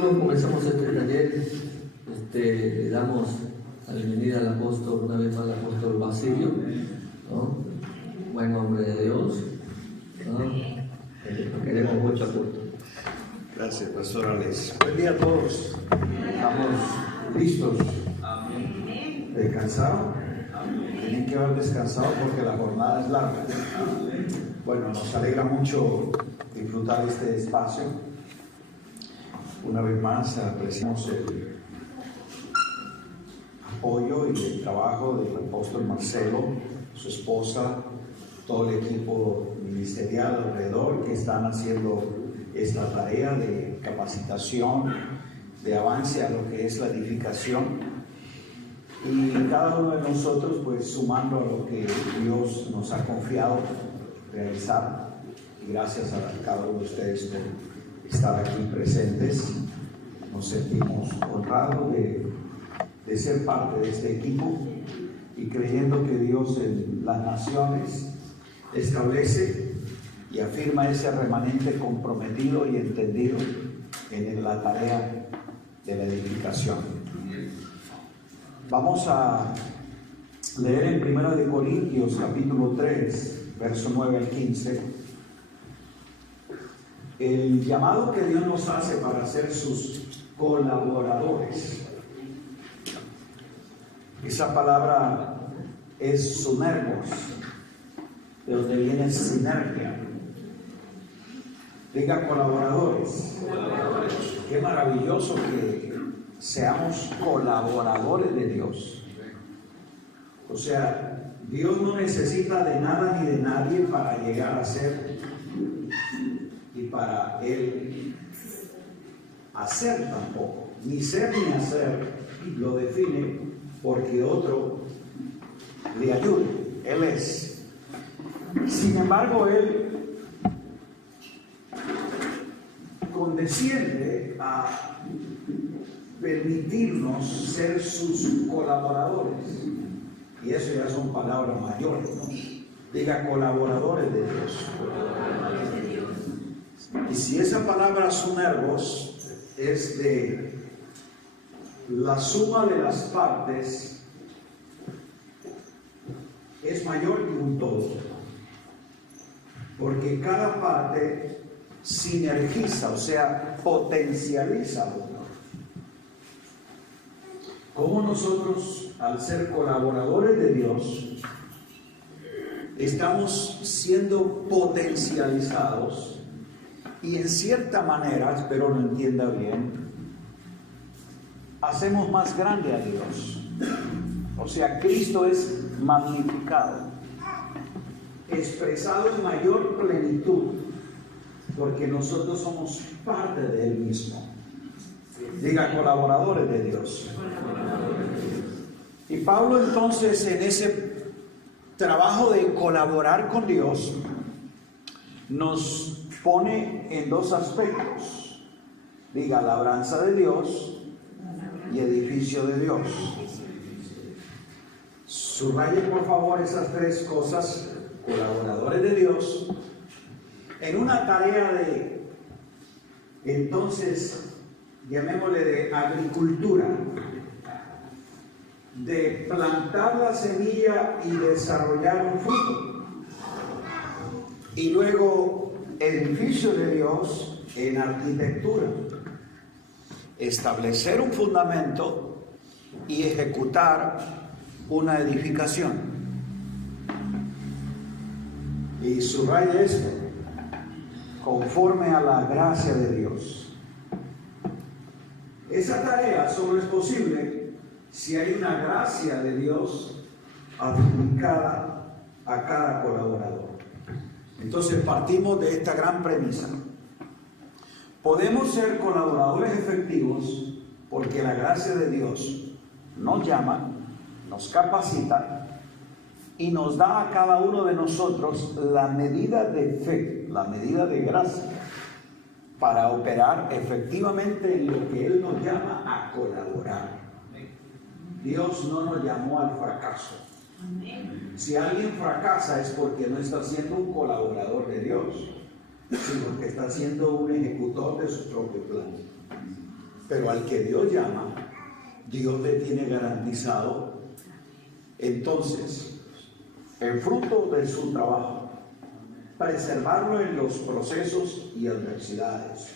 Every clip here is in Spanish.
luego comenzamos este taller, le damos la bienvenida al apóstol, una vez más al apóstol Basilio, ¿no? Buen hombre de Dios, ¿no? Lo queremos mucho, apóstol. Gracias, pastor Alex. Buen día a todos. Estamos listos. ¿Descansaron? Tienen que haber descansado porque la jornada es larga. Bueno, nos alegra mucho disfrutar este espacio. Una vez más apreciamos el apoyo y el trabajo del apóstol Marcelo, su esposa, todo el equipo ministerial alrededor que están haciendo esta tarea de capacitación, de avance a lo que es la edificación, y cada uno de nosotros pues sumando a lo que Dios nos ha confiado realizar. Y gracias a cada uno de ustedes por estar aquí presentes. Nos sentimos honrados de ser parte de este equipo y creyendo que Dios en las naciones establece y afirma ese remanente comprometido y entendido en la tarea de la edificación. Vamos a leer en 1 Corintios capítulo 3, verso 9 al 15, el llamado que Dios nos hace para ser sus colaboradores. Esa palabra es sumergos, de donde viene sinergia. Diga colaboradores. Qué maravilloso que seamos colaboradores de Dios. O sea, Dios no necesita de nada ni de nadie para llegar a ser y para Él hacer tampoco. Ni ser ni hacer lo define porque otro le ayude. Él es. Sin embargo, Él condesciende a permitirnos ser sus colaboradores. Y eso ya son palabras mayores, ¿no? Diga colaboradores de Dios. Y si esa palabra sumergos es de la suma de las partes, es mayor que un todo. Porque cada parte sinergiza, o sea, potencializa a otro. Como nosotros, al ser colaboradores de Dios, estamos siendo potencializados y en cierta manera, espero lo entienda bien, hacemos más grande a Dios. O sea, Cristo es magnificado, expresado en mayor plenitud, porque nosotros somos parte de Él mismo. Diga colaboradores de Dios. Y Pablo entonces en ese trabajo de colaborar con Dios nos pone en dos aspectos. Diga labranza de Dios y edificio de Dios. Subraye por favor esas tres cosas, colaboradores de Dios, en una tarea de, entonces, llamémosle de agricultura, de plantar la semilla y desarrollar un fruto. Y luego, edificio de Dios en arquitectura, establecer un fundamento y ejecutar una edificación. Y subraya esto, conforme a la gracia de Dios. Esa tarea solo es posible si hay una gracia de Dios aplicada a cada colaborador. Entonces partimos de esta gran premisa. Podemos ser colaboradores efectivos porque la gracia de Dios nos llama, nos capacita y nos da a cada uno de nosotros la medida de fe, la medida de gracia para operar efectivamente en lo que Él nos llama a colaborar. Dios no nos llamó al fracaso. Si alguien fracasa es porque no está siendo un colaborador de Dios, sino que está siendo un ejecutor de su propio plan. Pero al que Dios llama, Dios le tiene garantizado entonces el fruto de su trabajo, preservarlo en los procesos y adversidades,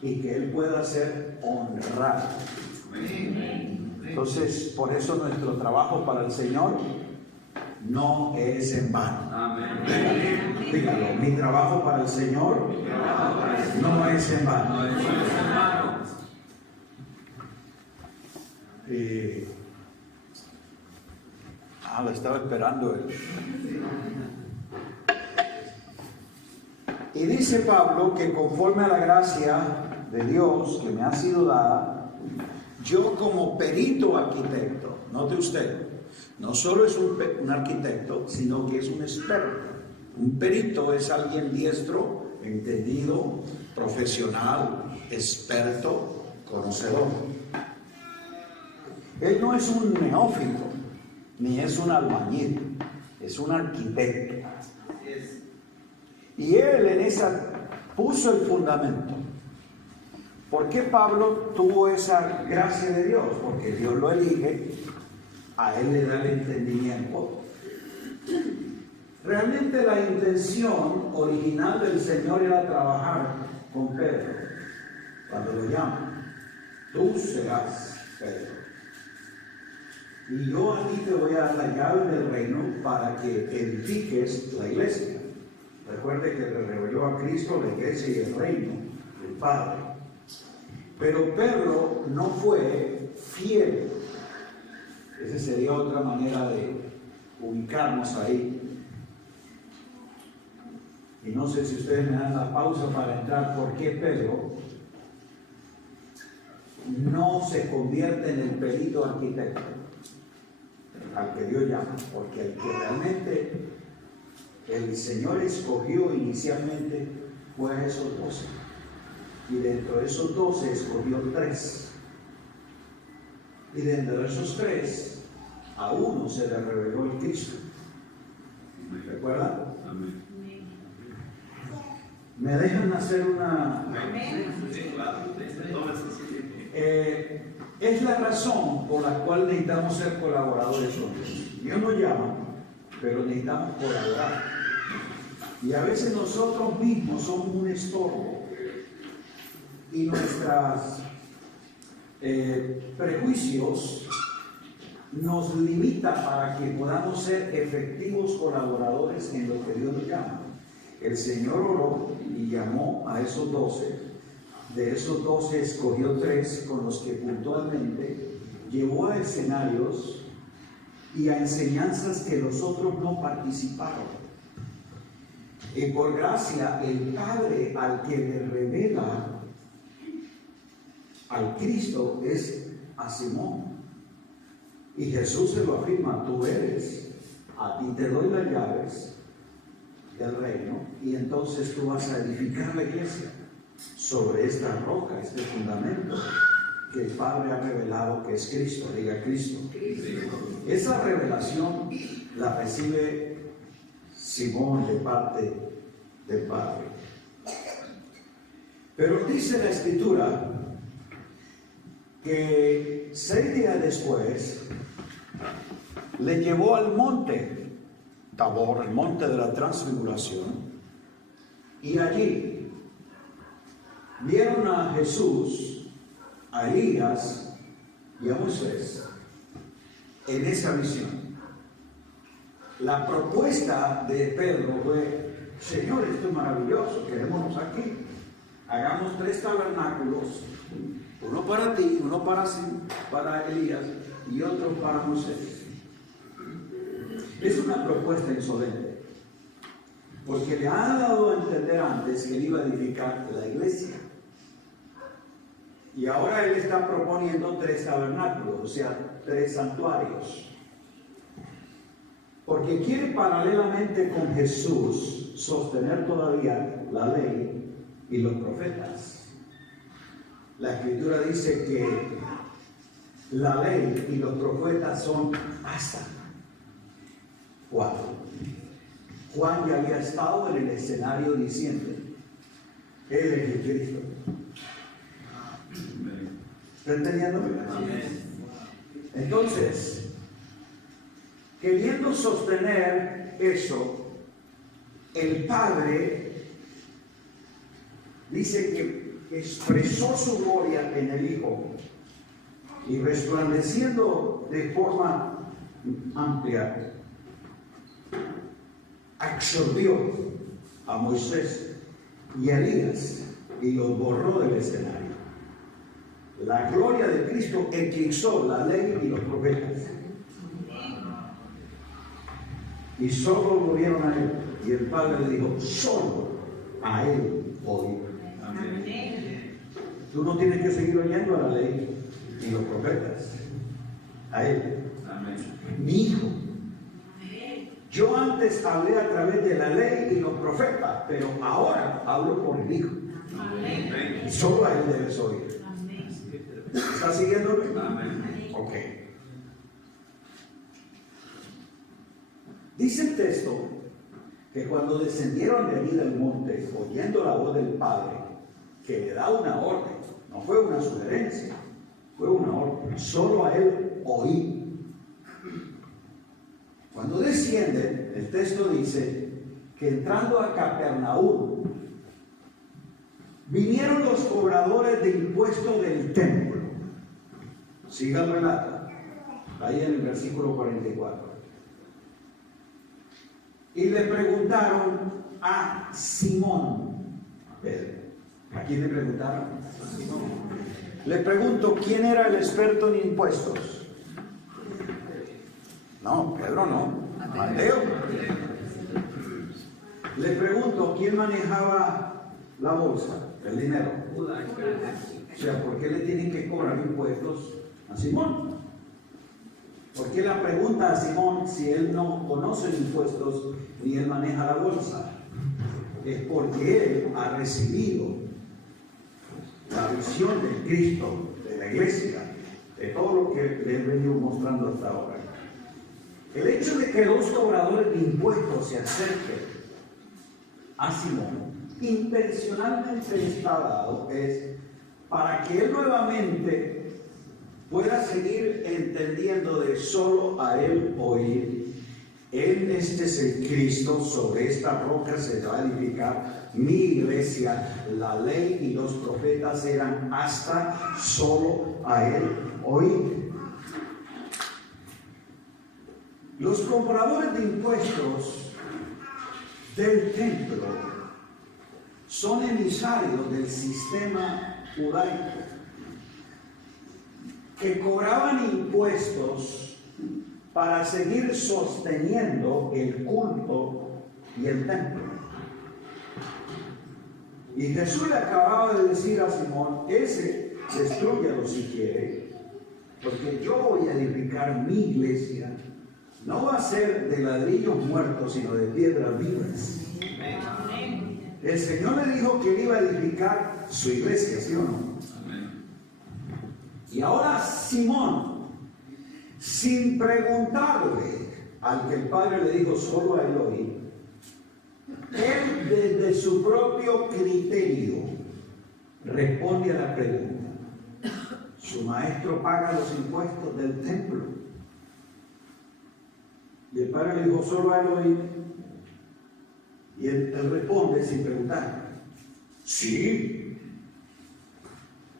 y que él pueda ser honrado. Entonces, por eso nuestro trabajo para el Señor no es en vano. Dígalo, mi trabajo para el Señor no es en vano. Lo estaba esperando él. Y dice Pablo que conforme a la gracia de Dios que me ha sido dada, yo como perito arquitecto, note usted, no solo es un arquitecto, sino que es un experto. Un perito es alguien diestro, entendido, profesional, experto, conocedor. Él no es un neófito, ni es un albañil, es un arquitecto. Y él en esa puso el fundamento. ¿Por qué Pablo tuvo esa gracia de Dios? Porque Dios lo elige, a él le da el entendimiento. Realmente la intención original del Señor era trabajar con Pedro. Cuando lo llama, tú serás Pedro. Y yo a ti te voy a dar la llave del reino para que edifiques la iglesia. Recuerde que le reveló a Cristo la iglesia y el reino del Padre. Pero Pedro no fue fiel. Esa sería otra manera de ubicarnos ahí. Y no sé si ustedes me dan la pausa para entrar por qué Pedro no se convierte en el perito arquitecto al que Dios llama, porque el que realmente el Señor escogió inicialmente fue a esos 12, y dentro de esos 12 escogió 3, y dentro de esos 3 a uno se le reveló el Cristo. ¿Recuerdan? Amén. ¿Me dejan hacer una? Es la razón por la cual necesitamos ser colaboradores con Dios. Dios nos llama, pero necesitamos colaborar. Y a veces nosotros mismos somos un estorbo. Y nuestros prejuicios nos limitan para que podamos ser efectivos colaboradores en lo que Dios nos llama. El Señor oró y llamó a esos 12. De esos 12 escogió 3 con los que puntualmente llevó a escenarios y a enseñanzas que los otros no participaron. Y por gracia, el Padre al que le revela al Cristo es a Simón. Y Jesús se lo afirma: tú eres, a ti te doy las llaves del reino, y entonces tú vas a edificar la iglesia sobre esta roca, este fundamento que el Padre ha revelado, que es Cristo. Diga Cristo. Esa revelación la recibe Simón de parte del Padre. Pero dice la Escritura que 6 días después le llevó al monte Tabor, el monte de la transfiguración, y allí vieron a Jesús, a Elías y a Moisés en esa visión. La propuesta de Pedro fue: Señor, esto es maravilloso, quedémonos aquí, hagamos 3 tabernáculos, uno para ti, uno para Elías y otro para Moisés. Es una propuesta insolente, porque le ha dado a entender antes que él iba a edificar la iglesia. Y ahora él está proponiendo 3 tabernáculos, o sea, 3 santuarios. Porque quiere paralelamente con Jesús sostener todavía la ley y los profetas. La Escritura dice que la ley y los profetas son hasta 4. Juan ya había estado en el escenario diciendo: Él es el Cristo. ¿Está entendiéndome? Entonces, queriendo sostener eso, el Padre dice que expresó su gloria en el Hijo y resplandeciendo de forma amplia, absorbió a Moisés y a Elías y los borró del escenario. La gloria de Cristo eclipsó la ley y los profetas. Y solo lo vieron a Él. Y el Padre le dijo, solo a Él oí. Tú no tienes que seguir oyendo a la ley y los profetas. A Él. Mi Hijo. Yo antes hablé a través de la ley y los profetas, pero ahora hablo por el Hijo. Y solo a Él debes oír. ¿Estás siguiéndome? Ok. Dice el texto que cuando descendieron de allí del monte, oyendo la voz del Padre, que le da una orden, no fue una sugerencia, fue una orden, solo a Él oí. Cuando descienden, el texto dice que entrando a Capernaum, vinieron los cobradores de impuestos del templo. Siga el relato, ahí en el versículo 44. Y le preguntaron a Simón, ¿a quién le preguntaron? A Simón. Le pregunto, ¿quién era el experto en impuestos? No, Pedro no, Mateo. Le pregunto, ¿quién manejaba la bolsa, el dinero? O sea, ¿por qué le tienen que cobrar impuestos a Simón? ¿Por qué la pregunta a Simón si él no conoce impuestos ni él maneja la bolsa? Es porque él ha recibido la visión de Cristo, de la iglesia, de todo lo que le he venido mostrando hasta ahora. El hecho de que los cobradores de impuestos se acerquen a Simón, intencionalmente está dado, es para que él nuevamente pueda seguir entendiendo de solo a Él oír. Él, este es el Cristo, sobre esta roca se va a edificar mi iglesia. La ley y los profetas eran hasta solo a Él oír. Los compradores de impuestos del templo son emisarios del sistema judaico, que cobraban impuestos para seguir sosteniendo el culto y el templo. Y Jesús le acababa de decir a Simón, ese destrúyalo si quiere, porque yo voy a edificar mi iglesia. No va a ser de ladrillos muertos, sino de piedras vivas. El Señor le dijo que él iba a edificar su iglesia, ¿sí o no? Y ahora Simón, sin preguntarle al que el Padre le dijo solo a él oír, él desde su propio criterio responde a la pregunta. Su maestro paga los impuestos del templo. Y el Padre le dijo solo a él oír. Y él responde sin preguntar. Sí.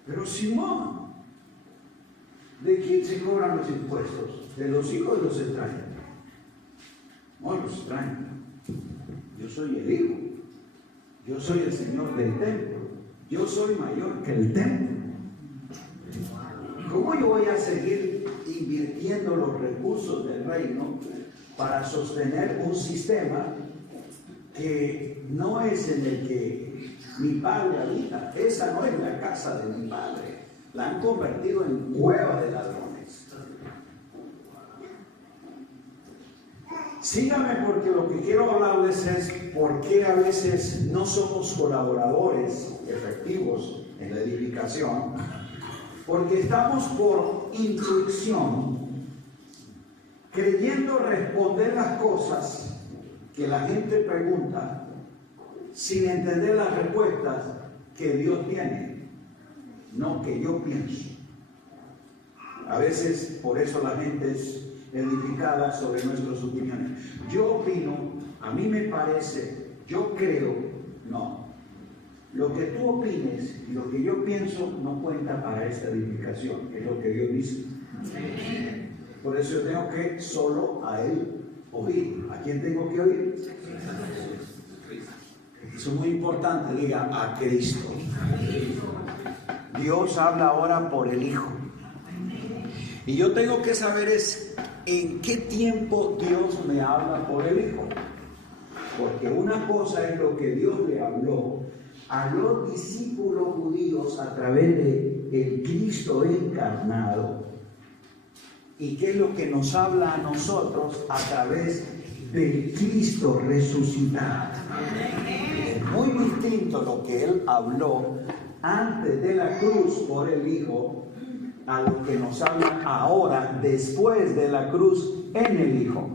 Pero Simón, ¿de quién se cobran los impuestos? ¿De los hijos de los extraños? No, los extraños. Yo soy el hijo. Yo soy el Señor del templo. Yo soy mayor que el templo. ¿Cómo yo voy a seguir invirtiendo los recursos del reino para sostener un sistema que no es en el que mi padre habita? Esa no es la casa de mi padre. La han convertido en cueva de ladrones. Síganme, porque lo que quiero hablarles es por qué a veces no somos colaboradores efectivos en la edificación, porque estamos por intuición creyendo responder las cosas que la gente pregunta sin entender las respuestas que Dios tiene, no que yo pienso. A veces por eso la gente es edificada sobre nuestras opiniones. Yo opino, a mí me parece, yo creo, no. Lo que tú opines y lo que yo pienso no cuenta para esta edificación, es lo que Dios dice. Por eso yo tengo que solo a Él oír. ¿A quién tengo que oír? Eso es muy importante, diga a Cristo. Dios habla ahora por el Hijo. Y yo tengo que saber es en qué tiempo Dios me habla por el Hijo. Porque una cosa es lo que Dios le habló a los discípulos judíos a través de el Cristo encarnado. ¿Y qué es lo que nos habla a nosotros a través del Cristo resucitado? Es muy distinto lo que Él habló antes de la cruz por el Hijo a lo que nos habla ahora después de la cruz en el Hijo.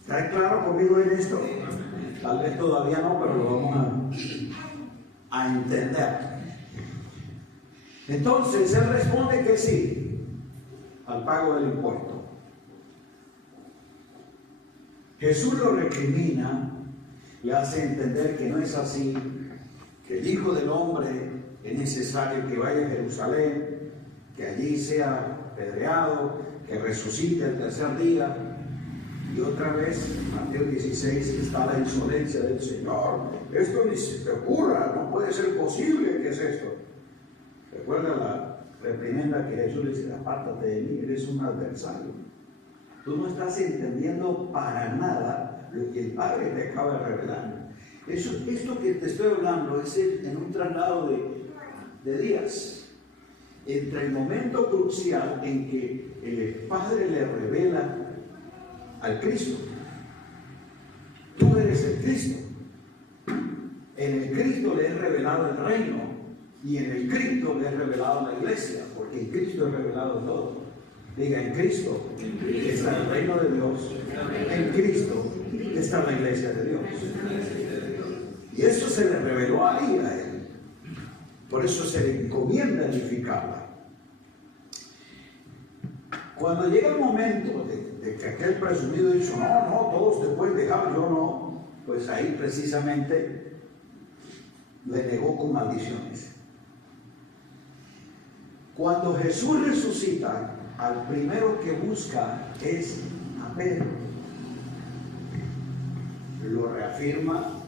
¿Está claro conmigo en esto? Tal vez todavía no, pero lo vamos a entender. Entonces Él responde que sí al pago del impuesto. Jesús lo recrimina, le hace entender que no es así, que el Hijo del Hombre es necesario que vaya a Jerusalén, que allí sea apedreado, que resucite el tercer día. Y otra vez, Mateo 16, está la insolencia del Señor. Esto ni se te ocurra, no puede ser posible. ¿Qué es esto? Recuerda la reprimenda que Jesús le dice: apártate de mí, eres un adversario. Tú no estás entendiendo para nada lo que el Padre te acaba de revelar. Esto que te estoy hablando es en un traslado de días, entre el momento crucial en que el Padre le revela al Cristo. Tú eres el Cristo. En el Cristo le es revelado el reino, y en el Cristo le es revelado la iglesia, porque en Cristo es revelado todo. Diga, en Cristo está el reino de Dios, en Cristo está la iglesia de Dios. Y eso se le reveló ahí a Él. Por eso se le encomienda edificarla. Cuando llega el momento de que aquel presumido dice: no, todos te pueden dejar, yo no, pues ahí precisamente le negó con maldiciones. Cuando Jesús resucita, al primero que busca es a Pedro. Lo reafirma,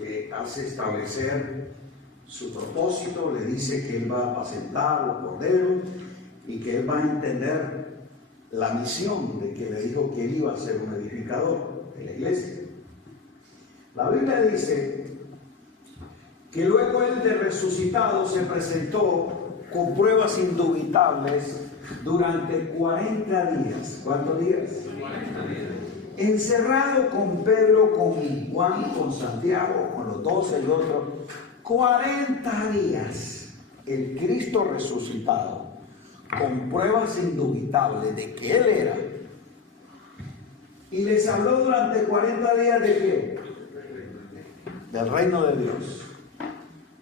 le hace establecer su propósito, le dice que Él va a apacentar los corderos y que Él va a entender la misión de que le dijo que Él iba a ser un edificador de la iglesia. La Biblia dice que luego Él de resucitado se presentó con pruebas indubitables durante 40 días. ¿Cuántos días? 40 días. Encerrado con Pedro, con Juan, con Santiago, con los 12 y otros. 40 días. El Cristo resucitado, con pruebas indubitables de que Él era. Y les habló durante 40 días de qué? Del reino de Dios.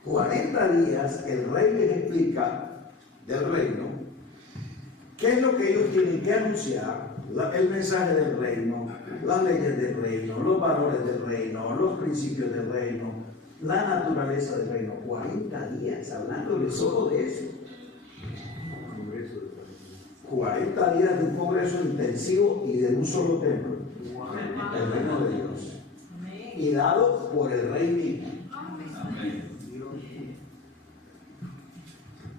40 días el Rey les explica del reino, qué es lo que ellos tienen que anunciar, el mensaje del reino, las leyes del reino, los valores del reino, los principios del reino, la naturaleza del reino. 40 días hablándoles solo de eso. 40 días de un congreso intensivo y de un solo tema, el reino de Dios, y dado por el Rey mismo.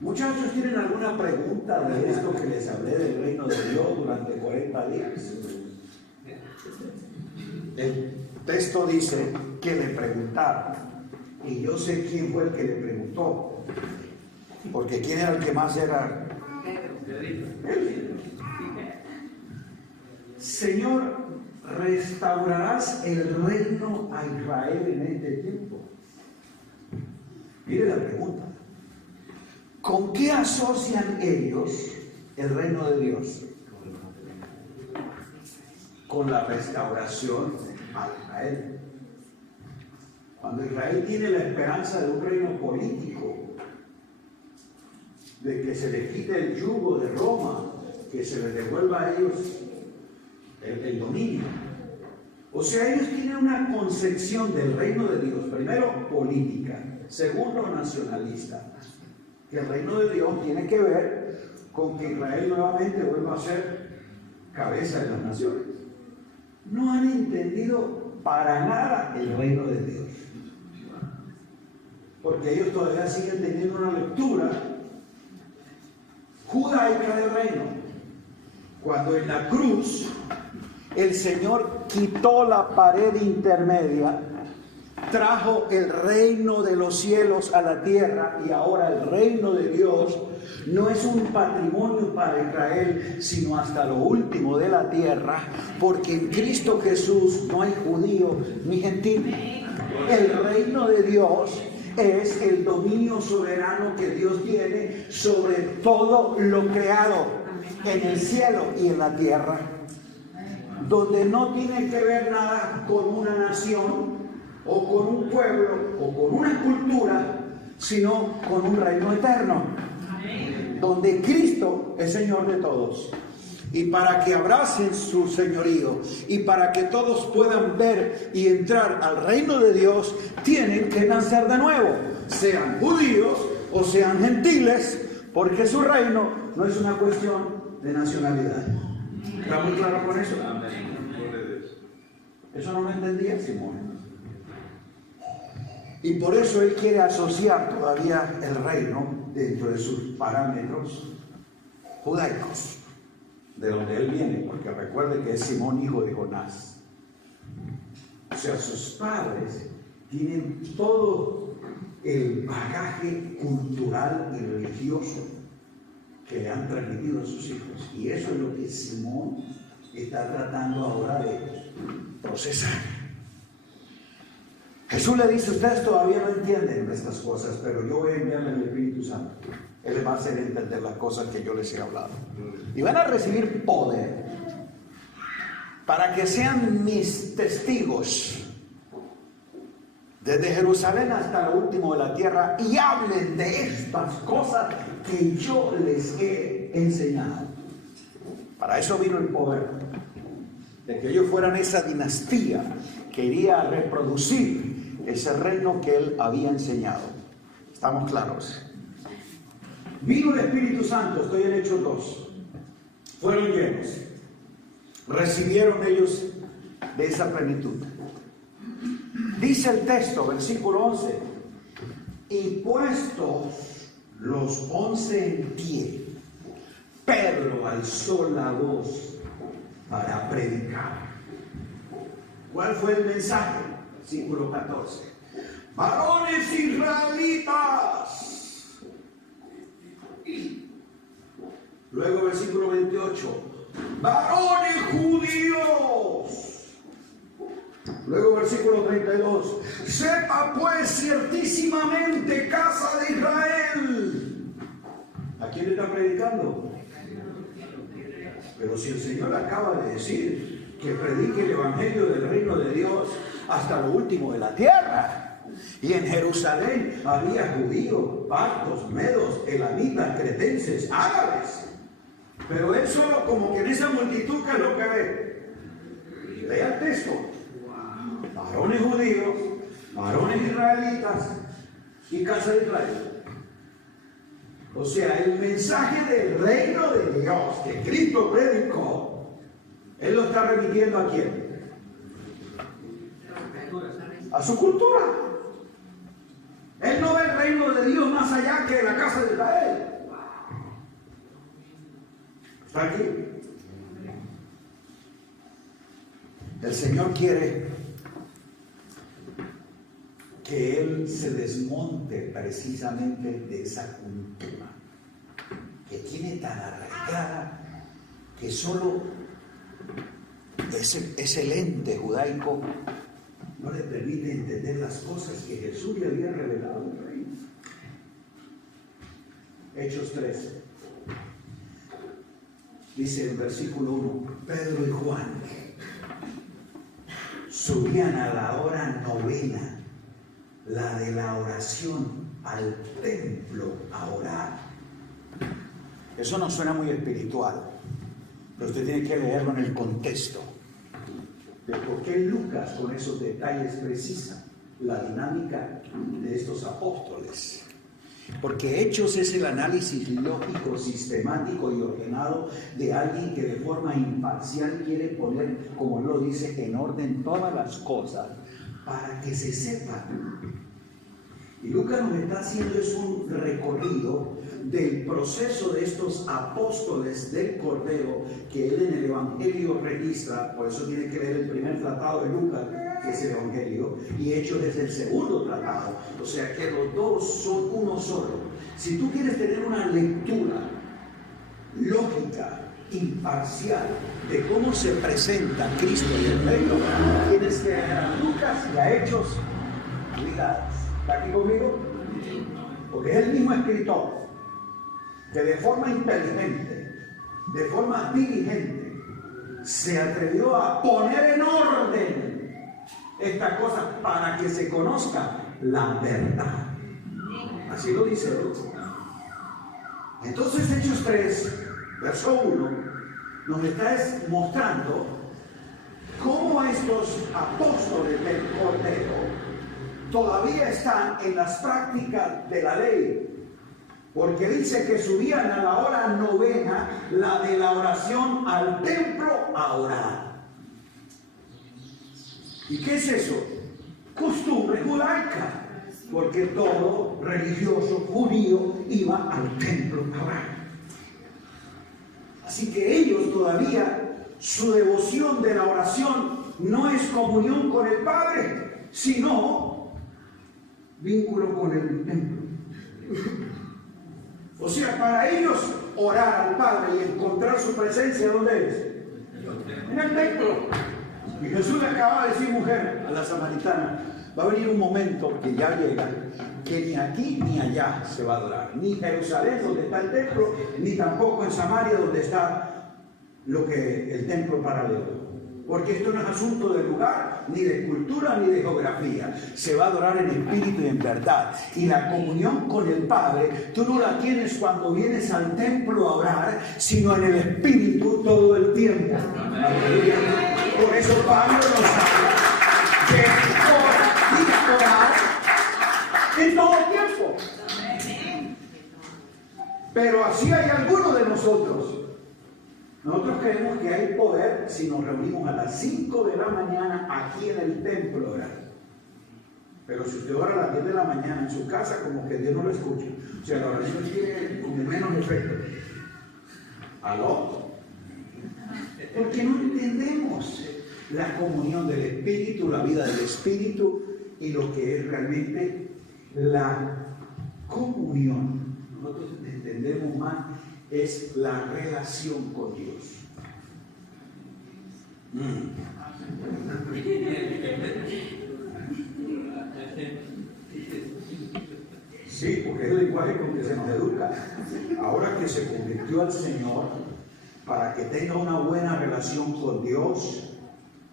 Muchachos, ¿tienen alguna pregunta de esto que les hablé del reino de Dios durante 40 días? El texto dice que le preguntaron, y yo sé quién fue el que le preguntó, porque quién era el que más era. Él. Señor, ¿restaurarás el reino a Israel en este tiempo? Mire la pregunta. ¿Con qué asocian ellos el reino de Dios? Con la restauración a Israel. Cuando Israel tiene la esperanza de un reino político, de que se les quite el yugo de Roma, que se les devuelva a ellos el dominio. O sea, ellos tienen una concepción del reino de Dios, primero política, segundo nacionalista, que el reino de Dios tiene que ver con que Israel nuevamente vuelva a ser cabeza de las naciones. No han entendido para nada el reino de Dios, porque ellos todavía siguen teniendo una lectura judaica del reino, cuando en la cruz el Señor quitó la pared intermedia, trajo el reino de los cielos a la tierra, y ahora el reino de Dios no es un patrimonio para Israel, sino hasta lo último de la tierra, porque en Cristo Jesús no hay judío ni gentil. El reino de Dios es el dominio soberano que Dios tiene sobre todo lo creado en el cielo y en la tierra, donde no tiene que ver nada con una nación o con un pueblo o con una cultura, sino con un reino eterno, donde Cristo es Señor de todos. Y para que abracen su señorío y para que todos puedan ver y entrar al reino de Dios, tienen que nacer de nuevo, sean judíos o sean gentiles, porque su reino no es una cuestión de nacionalidad. ¿Está muy claro con eso? Eso no lo entendía Simón. Y por eso él quiere asociar todavía el reino dentro de sus parámetros judaicos, de donde él viene, porque recuerde que es Simón, hijo de Jonás. O sea, sus padres tienen todo el bagaje cultural y religioso que le han transmitido a sus hijos, y eso es lo que Simón está tratando ahora de procesar. Jesús le dice: ustedes todavía no entienden estas cosas, pero yo voy a enviarle al Espíritu Santo. Él les va a hacer entender las cosas que yo les he hablado. Y van a recibir poder para que sean mis testigos desde Jerusalén hasta lo último de la tierra, y hablen de estas cosas que yo les he enseñado. Para eso vino el poder, de que ellos fueran esa dinastía que iría a reproducir ese reino que él había enseñado. ¿Estamos claros? Vino el Espíritu Santo, estoy en Hechos 2. Fueron llenos. Recibieron ellos de esa plenitud. Dice el texto, versículo 11: y puestos los 11 en pie, Pedro alzó la voz para predicar. ¿Cuál fue el mensaje? Versículo 14: varones israelitas. Luego versículo 28: varones judíos. Luego versículo 32: sepa pues ciertísimamente, casa de Israel. ¿A quién le está predicando? Pero si el Señor acaba de decir que predique el evangelio del reino de Dios hasta lo último de la tierra, y en Jerusalén había judíos, partos, medos, elamitas, cretenses, árabes, pero él solo como que en esa multitud, ¿qué es lo que ve? Lea el texto: varones judíos, varones israelitas y casa de Israel. O sea, el mensaje del reino de Dios que Cristo predicó, él lo está remitiendo ¿a quién? A su cultura. Él no ve el reino de Dios más allá que la casa de Israel. Está aquí. El Señor quiere que Él se desmonte precisamente de esa cultura que tiene tan arraigada que solo ese lente judaico no le permite entender las cosas que Jesús le había revelado al reino. Hechos 3 dice en versículo 1: Pedro y Juan subían a la hora novena, la de la oración, al templo a orar. Eso no suena muy espiritual, pero usted tiene que leerlo en el contexto de por qué Lucas con esos detalles precisa la dinámica de estos apóstoles. Porque Hechos es el análisis lógico, sistemático y ordenado de alguien que de forma imparcial quiere poner, como él lo dice, en orden todas las cosas para que se sepan. Y Lucas nos está haciendo es un recorrido del proceso de estos apóstoles del Cordero que él en el Evangelio registra. Por eso tiene que leer el primer tratado de Lucas, que es el Evangelio, y Hechos es el segundo tratado. O sea que los dos son uno solo. Si tú quieres tener una lectura lógica, imparcial, de cómo se presenta Cristo y el reino, tienes que leer a Lucas y a Hechos ligados. ¿Está aquí conmigo? Porque es el mismo escritor que de forma inteligente, de forma diligente, se atrevió a poner en orden esta cosa para que se conozca la verdad. Así lo dice Lucas. Entonces Hechos 3, verso 1, nos está mostrando cómo estos apóstoles del Cordero todavía están en las prácticas de la ley. Porque dice que subían a la hora novena, la de la oración, al templo a orar. ¿Y qué es eso? Costumbre judaica. Porque todo religioso judío iba al templo a orar. Así que ellos todavía, su devoción de la oración no es comunión con el Padre, sino vínculo con el templo. O sea, para ellos orar al Padre y encontrar su presencia, ¿dónde es? En el templo. Y Jesús le acaba de decir, mujer, a la samaritana, va a venir un momento que ya llega, que ni aquí ni allá se va a adorar. Ni en Jerusalén, donde está el templo, ni tampoco en Samaria, donde está el templo paralelo. Porque esto no es asunto de lugar, ni de cultura, ni de geografía. Se va a adorar en espíritu y en verdad. Y la comunión con el Padre, tú no la tienes cuando vienes al templo a orar, sino en el espíritu todo el tiempo. Aleluya. Por eso Pablo nos habla de orar en todo el tiempo. Pero así hay algunos de nosotros. Nosotros creemos que hay poder si nos reunimos a las 5 de la mañana aquí en el templo orar. Pero si usted ora a las 10 de la mañana en su casa, como que Dios no lo escucha. O sea, la oración tiene como menos efecto. ¿Aló? Porque no entendemos la comunión del Espíritu, la vida del Espíritu y lo que es realmente la comunión. Nosotros entendemos más es la relación con Dios. Sí, porque es el lenguaje con que se nos educa. Ahora que se convirtió al Señor, para que tenga una buena relación con Dios,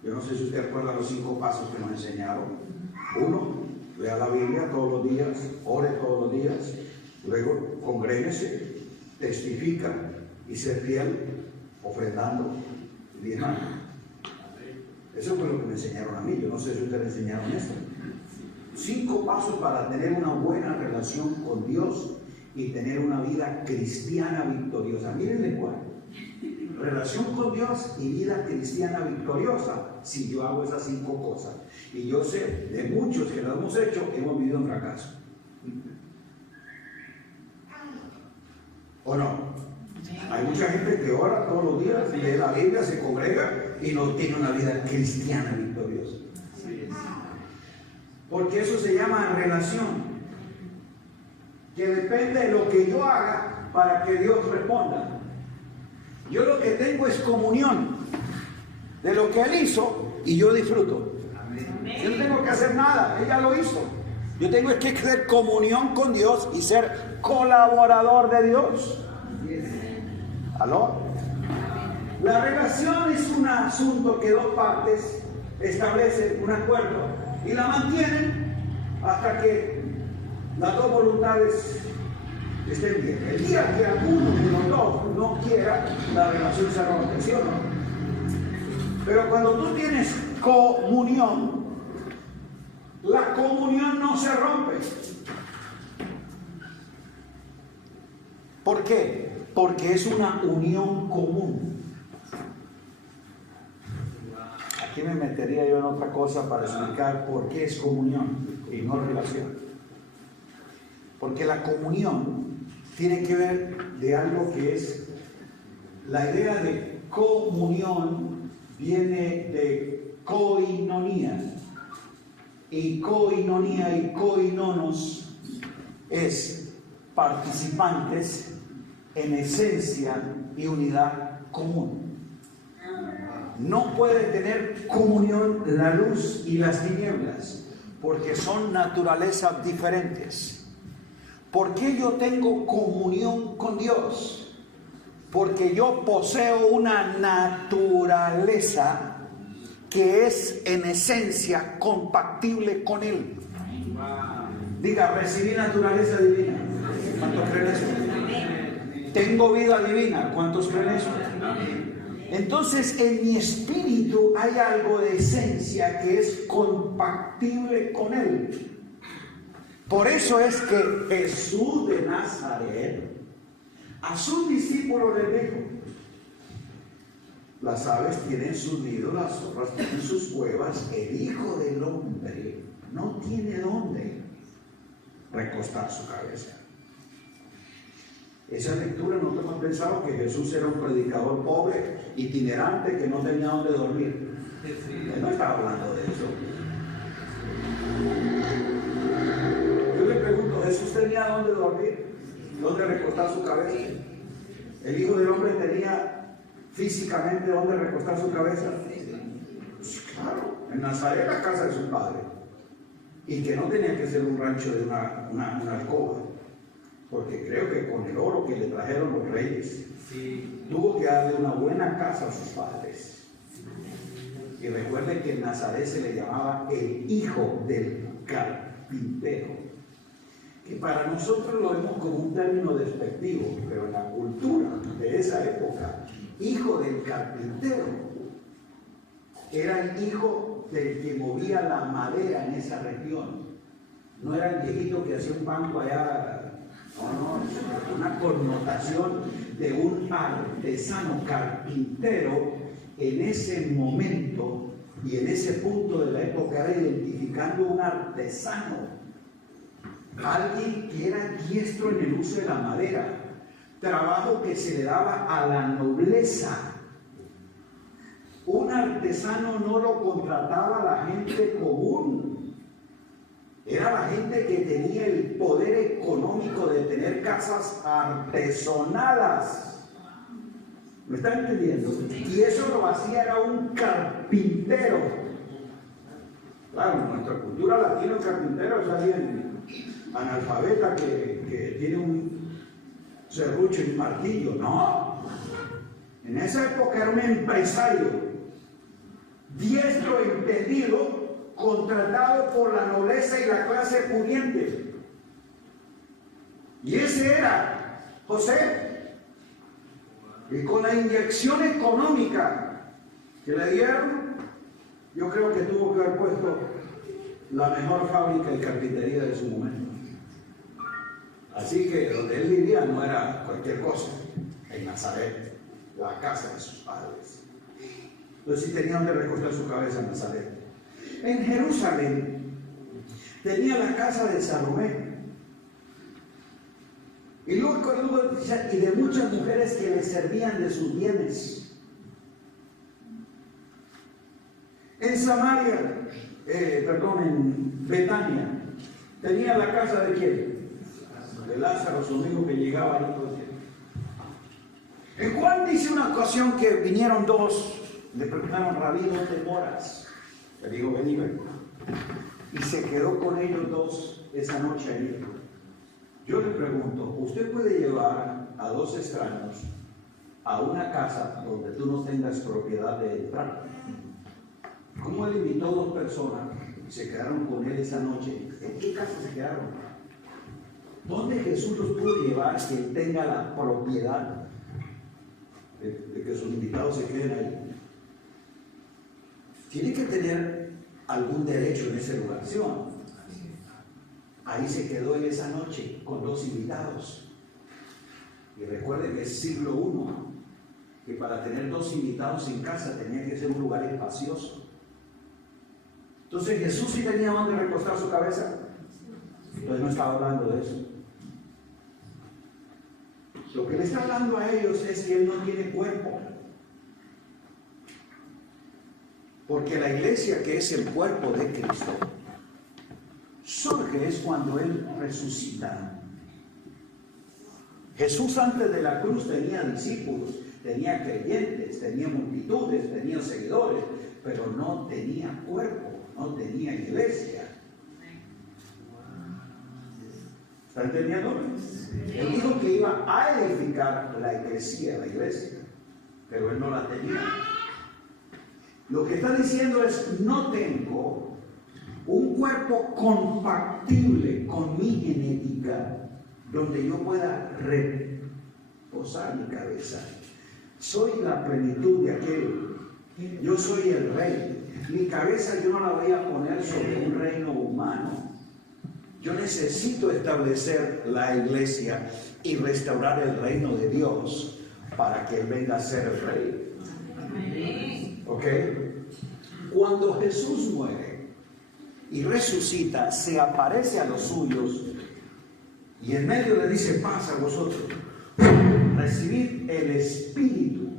yo no sé si usted recuerda los 5 pasos que nos enseñaron. 1, lea la Biblia todos los días, ore todos los días, luego congréguese, testifica y ser fiel, ofrendando, diezmando. Eso fue lo que me enseñaron a mí. Yo no sé si ustedes me enseñaron esto. 5 pasos para tener una buena relación con Dios y tener una vida cristiana victoriosa. Miren el lenguaje. Relación con Dios y vida cristiana victoriosa. Si yo hago esas 5 cosas. Y yo sé de muchos que lo hemos hecho, hemos vivido en fracaso. ¿O no? Hay mucha gente que ora todos los días, lee la Biblia, se congrega y no tiene una vida cristiana victoriosa. Porque eso se llama relación, que depende de lo que yo haga para que Dios responda. Yo lo que tengo es comunión de lo que Él hizo y yo disfruto. Yo no tengo que hacer nada, Él ya lo hizo. Yo tengo que tener comunión con Dios y ser colaborador de Dios. ¿Aló? La relación es un asunto que 2 partes establecen un acuerdo y la mantienen hasta que las 2 voluntades estén bien. El día que alguno de los 2 la relación se rompe, ¿sí o no? Pero cuando tú tienes comunión, la comunión no se rompe. ¿Por qué? Porque es una unión común. Aquí me metería yo en otra cosa para explicar por qué es comunión y no relación. Porque la comunión tiene que ver de algo que es, la idea de comunión viene de koinonía. Y koinonía y koinonos es participantes en esencia y unidad común. No puede tener comunión la luz y las tinieblas, porque son naturalezas diferentes. ¿Por qué yo tengo comunión con Dios? Porque yo poseo una naturaleza que es en esencia compatible con Él. Diga, recibí naturaleza divina. ¿Cuántos creen eso? Tengo vida divina. ¿Cuántos creen eso? Entonces, en mi espíritu hay algo de esencia que es compatible con Él. Por eso es que Jesús de Nazaret a sus discípulos les dijo: las aves tienen sus nidos, las zorras tienen sus cuevas, el Hijo del Hombre no tiene dónde recostar su cabeza. Esa lectura no hemos pensado que Jesús era un predicador pobre, itinerante, que no tenía dónde dormir. Él no estaba hablando de eso. Yo le pregunto, ¿Jesús tenía dónde dormir? ¿Dónde recostar su cabeza? ¿El Hijo del Hombre tenía físicamente dónde recostar su cabeza? Pues claro, en Nazaret, la casa de su padre. Y que no tenía que ser un rancho de una alcoba. Porque creo que con el oro que le trajeron los reyes, tuvo que darle una buena casa a sus padres. Y recuerden que en Nazaret se le llamaba el hijo del carpintero, que para nosotros lo vemos como un término despectivo, pero en la cultura de esa época, hijo del carpintero era el hijo del que movía la madera en esa región. No era el viejito que hacía un banco allá. No, una connotación de un artesano carpintero en ese momento y en ese punto de la época, era identificando un artesano, alguien que era diestro en el uso de la madera, trabajo que se le daba a la nobleza. Un artesano no lo contrataba la gente común. Era la gente que tenía el poder económico de tener casas artesonadas. ¿Me están entendiendo? Y eso lo hacía era un carpintero. Claro, en nuestra cultura latina el carpintero es alguien analfabeta que tiene un serrucho y un martillo. No. En esa época era un empresario, diestro, entendido, contratado por la nobleza y la clase pudiente. Y ese era José. Y con la inyección económica que le dieron, yo creo que tuvo que haber puesto la mejor fábrica de carpintería de su momento. Así que donde él vivía no era cualquier cosa, en Nazaret, la casa de sus padres. Entonces sí tenía donde recostar su cabeza en Nazaret. En Jerusalén tenía la casa de Salomé. Y luego y de muchas mujeres que le servían de sus bienes. En Samaria, en Betania, tenía la casa de quién? De Lázaro, su amigo que llegaba ahí todo el tiempo. En Juan dice una ocasión que vinieron dos, le preguntaron: Rabí, ¿dónde moras? Le digo: ven y ven. Y se quedó con ellos dos esa noche ahí. Yo le pregunto: ¿usted puede llevar a dos extraños a una casa donde tú no tengas propiedad de entrar? ¿Cómo él invitó a dos personas y se quedaron con él esa noche? ¿En qué casa se quedaron? ¿Dónde Jesús los pudo llevar que él tenga la propiedad? de que sus invitados se queden ahí. Tiene que tener algún derecho en ese lugar, ¿sí o no? Ahí se quedó en esa noche con 2 invitados. Y recuerden que es siglo I, que para tener 2 invitados en casa tenía que ser un lugar espacioso. Entonces Jesús sí tenía donde recostar su cabeza. Entonces no estaba hablando de eso. Lo que le está hablando a ellos es que Él no tiene cuerpo. Porque la iglesia, que es el cuerpo de Cristo, surge es cuando Él resucita. Jesús antes de la cruz tenía discípulos, tenía creyentes, tenía multitudes, tenía seguidores, pero no tenía cuerpo, no tenía iglesia. ¿Está entendiendo? Él dijo que iba a edificar la iglesia, pero Él no la tenía. Lo que está diciendo es, no tengo un cuerpo compatible con mi genética donde yo pueda reposar mi cabeza. Soy la plenitud de aquel. Yo soy el rey. Mi cabeza yo no la voy a poner sobre un reino humano. Yo necesito establecer la iglesia y restaurar el reino de Dios para que Él venga a ser el rey. ¿Ok? Cuando Jesús muere y resucita, se aparece a los suyos y en medio le dice: paz a vosotros, recibid el Espíritu.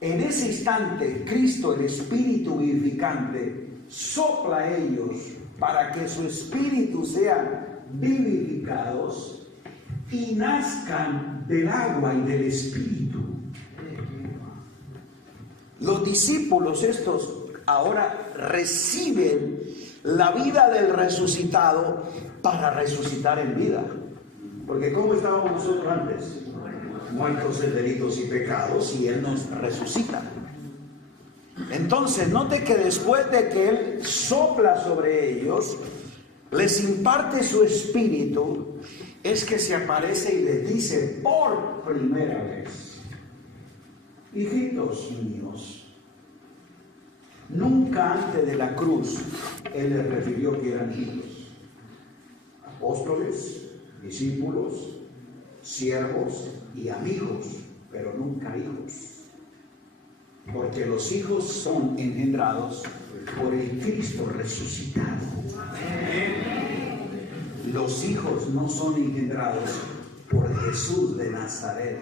En ese instante, Cristo, el Espíritu vivificante, sopla a ellos para que su espíritu sean vivificados y nazcan del agua y del Espíritu. Los discípulos estos ahora reciben la vida del resucitado para resucitar en vida. Porque ¿cómo estábamos nosotros antes? Muertos en delitos y pecados, y Él nos resucita. Entonces, note que después de que Él sopla sobre ellos, les imparte su espíritu, es que se aparece y les dice por primera vez: hijitos míos. Nunca antes de la cruz Él les refirió que eran hijos. Apóstoles, discípulos, siervos y amigos, pero nunca hijos. Porque los hijos son engendrados por el Cristo resucitado. Los hijos no son engendrados por Jesús de Nazaret.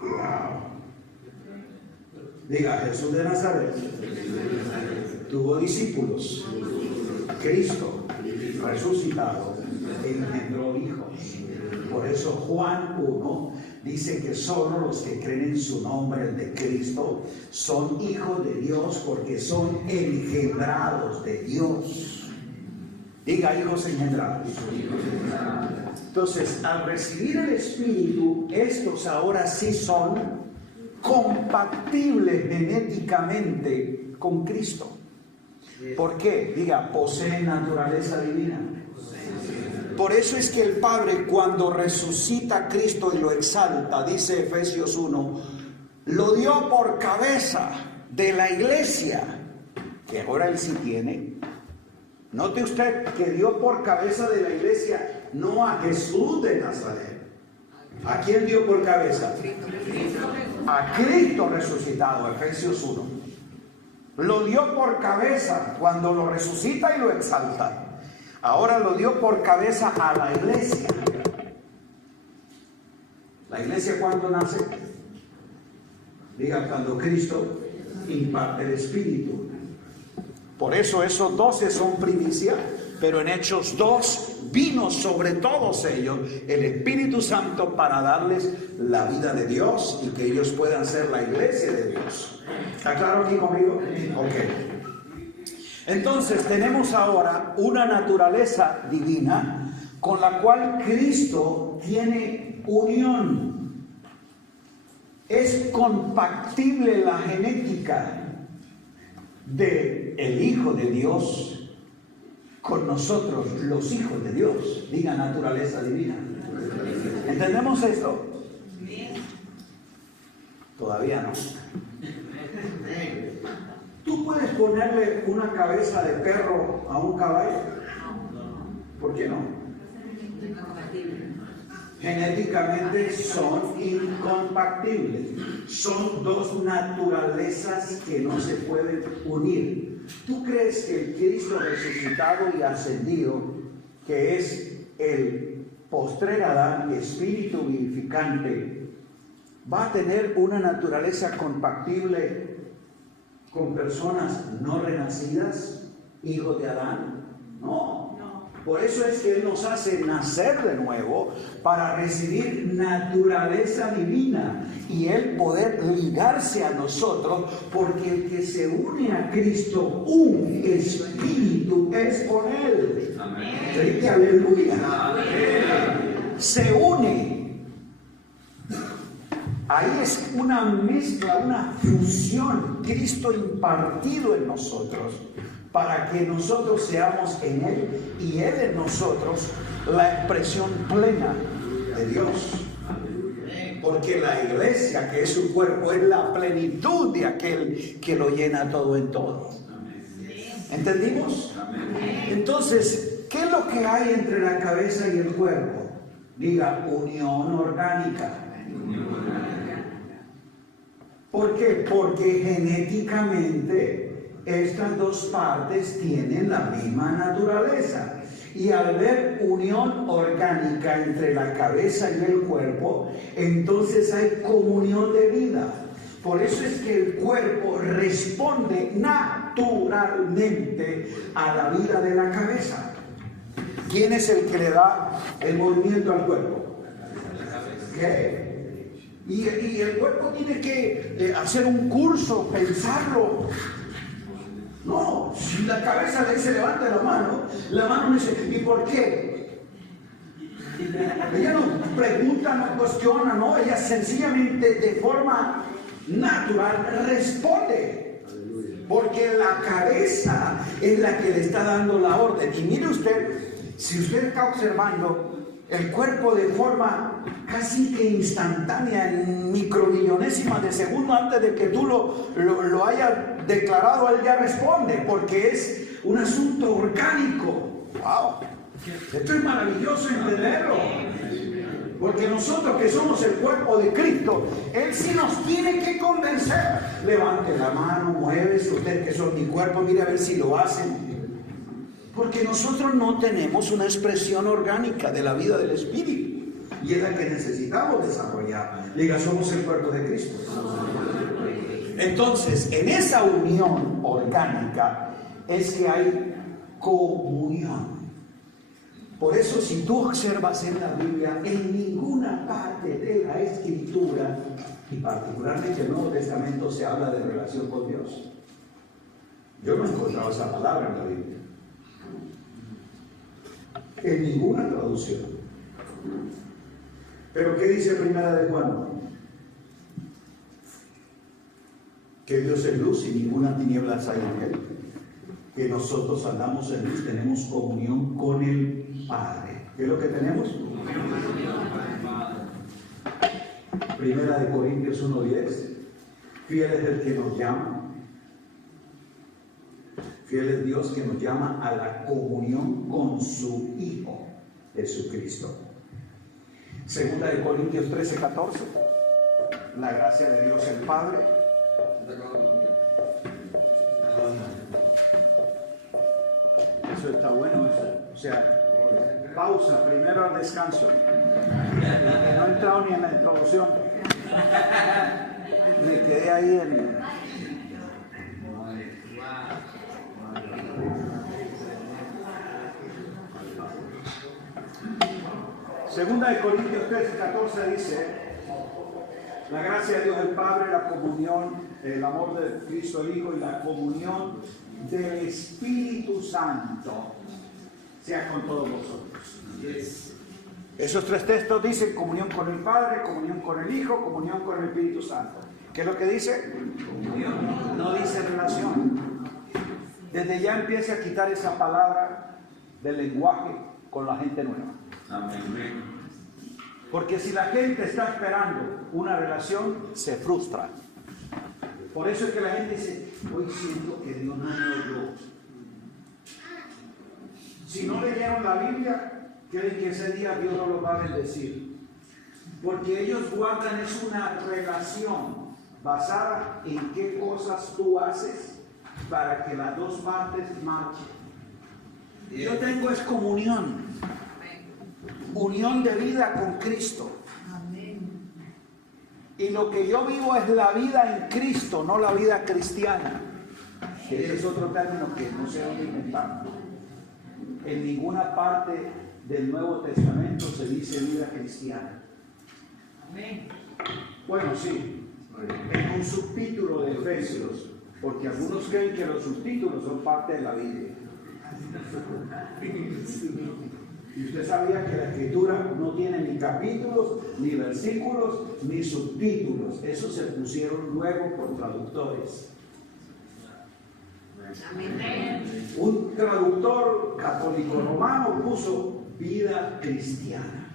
Wow. Diga: Jesús de Nazaret tuvo discípulos. Cristo resucitado engendró hijos. Por eso Juan 1 dice que solo los que creen en su nombre, el de Cristo, son hijos de Dios, porque son engendrados de Dios. Diga: hijos engendrados. Entonces, al recibir el Espíritu, estos ahora sí son compatibles genéticamente con Cristo. ¿Por qué? Diga: poseen naturaleza divina. Por eso es que el Padre, cuando resucita a Cristo y lo exalta, dice Efesios 1, lo dio por cabeza de la iglesia, que ahora Él sí tiene. Note usted que dio por cabeza de la iglesia no a Jesús de Nazaret. ¿A quién dio por cabeza? A Cristo resucitado, Efesios 1. Lo dio por cabeza cuando lo resucita y lo exalta. Ahora lo dio por cabeza a la iglesia. ¿La iglesia cuándo nace? Diga: cuando Cristo imparte el Espíritu. Por eso esos 12 son primicia, pero en Hechos 2 vino sobre todos ellos el Espíritu Santo para darles la vida de Dios y que ellos puedan ser la iglesia de Dios. ¿Está claro aquí conmigo? Ok. Entonces tenemos ahora una naturaleza divina con la cual Cristo tiene unión. Es compatible la genética del Hijo de Dios con nosotros, los hijos de Dios. Diga: naturaleza divina. ¿Entendemos esto? Todavía no. ¿Tú puedes ponerle una cabeza de perro a un caballo? ¿Por qué no? Genéticamente son incompatibles. Son dos naturalezas que no se pueden unir. ¿Tú crees que el Cristo resucitado y ascendido, que es el postrer Adán, espíritu vivificante, va a tener una naturaleza compatible con personas no renacidas, hijos de Adán? No. Por eso es que Él nos hace nacer de nuevo para recibir naturaleza divina y Él poder ligarse a nosotros, porque el que se une a Cristo, un espíritu es con Él. Amén. Aleluya. Amén. Se une. Ahí es una mezcla, una fusión, Cristo impartido en nosotros, para que nosotros seamos en Él y Él en nosotros la expresión plena de Dios. Porque la iglesia, que es su cuerpo, es la plenitud de aquel que lo llena todo en todo. ¿Entendimos? Entonces, ¿qué es lo que hay entre la cabeza y el cuerpo? Diga, unión orgánica. ¿Por qué? Porque genéticamente estas dos partes tienen la misma naturaleza. Y al ver unión orgánica entre la cabeza y el cuerpo, entonces hay comunión de vida. Por eso es que el cuerpo responde naturalmente a la vida de la cabeza. ¿Quién es el que le da el movimiento al cuerpo? ¿Qué? Y el cuerpo tiene que hacer un curso, pensarlo. No, si la cabeza le dice levanta la mano me dice, ¿y por qué? Ella no pregunta, no cuestiona, no, ella sencillamente de forma natural responde. Porque la cabeza es la que le está dando la orden. Y mire usted, si usted está observando el cuerpo de forma casi que instantánea, en micromillonésimas de segundo antes de que tú lo hayas declarado, él ya responde, porque es un asunto orgánico. ¡Wow! Esto es maravilloso entenderlo. Porque nosotros que somos el cuerpo de Cristo, Él sí nos tiene que convencer. Levante la mano, muévese, ustedes que son mi cuerpo, mire a ver si lo hacen. Porque nosotros no tenemos una expresión orgánica de la vida del Espíritu. Y es la que necesitamos desarrollar. Diga, somos el cuerpo de Cristo. Entonces, en esa unión orgánica es que hay comunión. Por eso, si tú observas en la Biblia, en ninguna parte de la Escritura, y particularmente en el Nuevo Testamento, se habla de relación con Dios. Yo no he encontrado esa palabra en la Biblia. En ninguna traducción. Pero ¿qué dice Primera de Juan? Que Dios es luz y ninguna tiniebla hay en Él. Que nosotros andamos en luz, tenemos comunión con el Padre. ¿Qué es lo que tenemos? Primera de Corintios 1:10. Fiel es el que nos llama. Fiel es Dios que nos llama a la comunión con su Hijo, Jesucristo. Segunda de Corintios 13:14. La gracia de Dios el Padre. Eso está bueno, eso. O sea, pausa, primero al descanso. No he entrado ni en la introducción. Me quedé ahí en... Segunda de Corintios 13:14 dice: la gracia de Dios el Padre, la comunión, el amor de Cristo el Hijo y la comunión del Espíritu Santo sea con todos vosotros. Yes. Esos tres textos dicen comunión con el Padre, comunión con el Hijo, comunión con el Espíritu Santo. ¿Qué es lo que dice? Comunión. No dice relación. Desde ya empieza a quitar esa palabra del lenguaje con la gente nueva. Amén. Porque si la gente está esperando una relación, se frustra. Por eso es que la gente dice, hoy siento que Dios no me oyó. Si no leyeron la Biblia, creen que ese día Dios no los va a bendecir. Porque ellos guardan es una relación basada en qué cosas tú haces para que las dos partes marchen. Yo tengo es comunión, unión de vida con Cristo. Y lo que yo vivo es la vida en Cristo, no la vida cristiana. Ese es otro término que no sé dónde inventar. En ninguna parte del Nuevo Testamento se dice vida cristiana. Bueno, sí, en un subtítulo de Efesios, porque algunos creen que los subtítulos son parte de la Biblia. Y usted sabía que la Escritura no tiene ni capítulos, ni versículos, ni subtítulos. Esos se pusieron luego por traductores. Un traductor católico romano puso vida cristiana.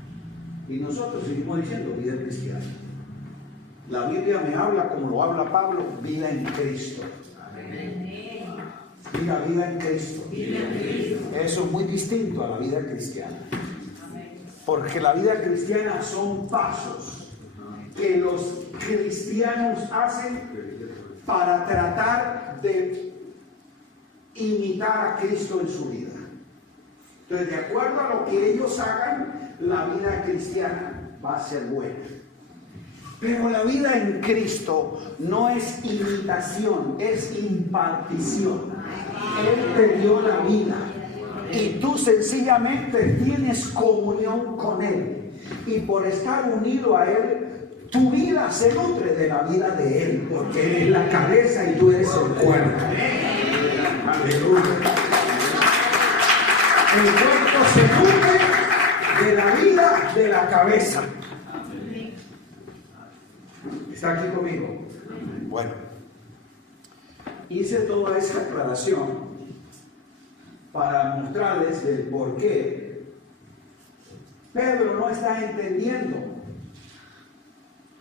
Y nosotros seguimos diciendo vida cristiana. La Biblia me habla como lo habla Pablo, vida en Cristo. Diga vida en Cristo. Eso es muy distinto a la vida cristiana. Porque la vida cristiana son pasos que los cristianos hacen para tratar de imitar a Cristo en su vida. Entonces, de acuerdo a lo que ellos hagan, la vida cristiana va a ser buena. Pero la vida en Cristo no es imitación, es impartición. Él te dio la vida y tú sencillamente tienes comunión con Él. Y por estar unido a Él, tu vida se nutre de la vida de Él, porque Él es la cabeza y tú eres el cuerpo. Aleluya. El cuerpo se nutre de la vida de la cabeza. ¿Está aquí conmigo? Bueno, hice toda esa aclaración para mostrarles el por qué Pedro no está entendiendo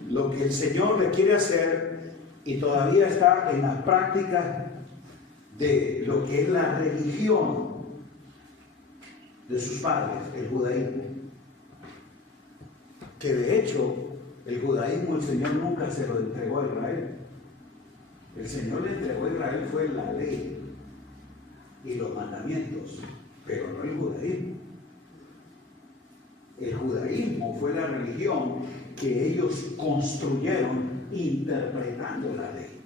lo que el Señor le quiere hacer y todavía está en la práctica de lo que es la religión de sus padres, el judaísmo. Que de hecho, el judaísmo el Señor nunca se lo entregó a Israel. El Señor le entregó a Israel fue la ley y los mandamientos, pero no el judaísmo. El judaísmo fue la religión que ellos construyeron interpretando la ley.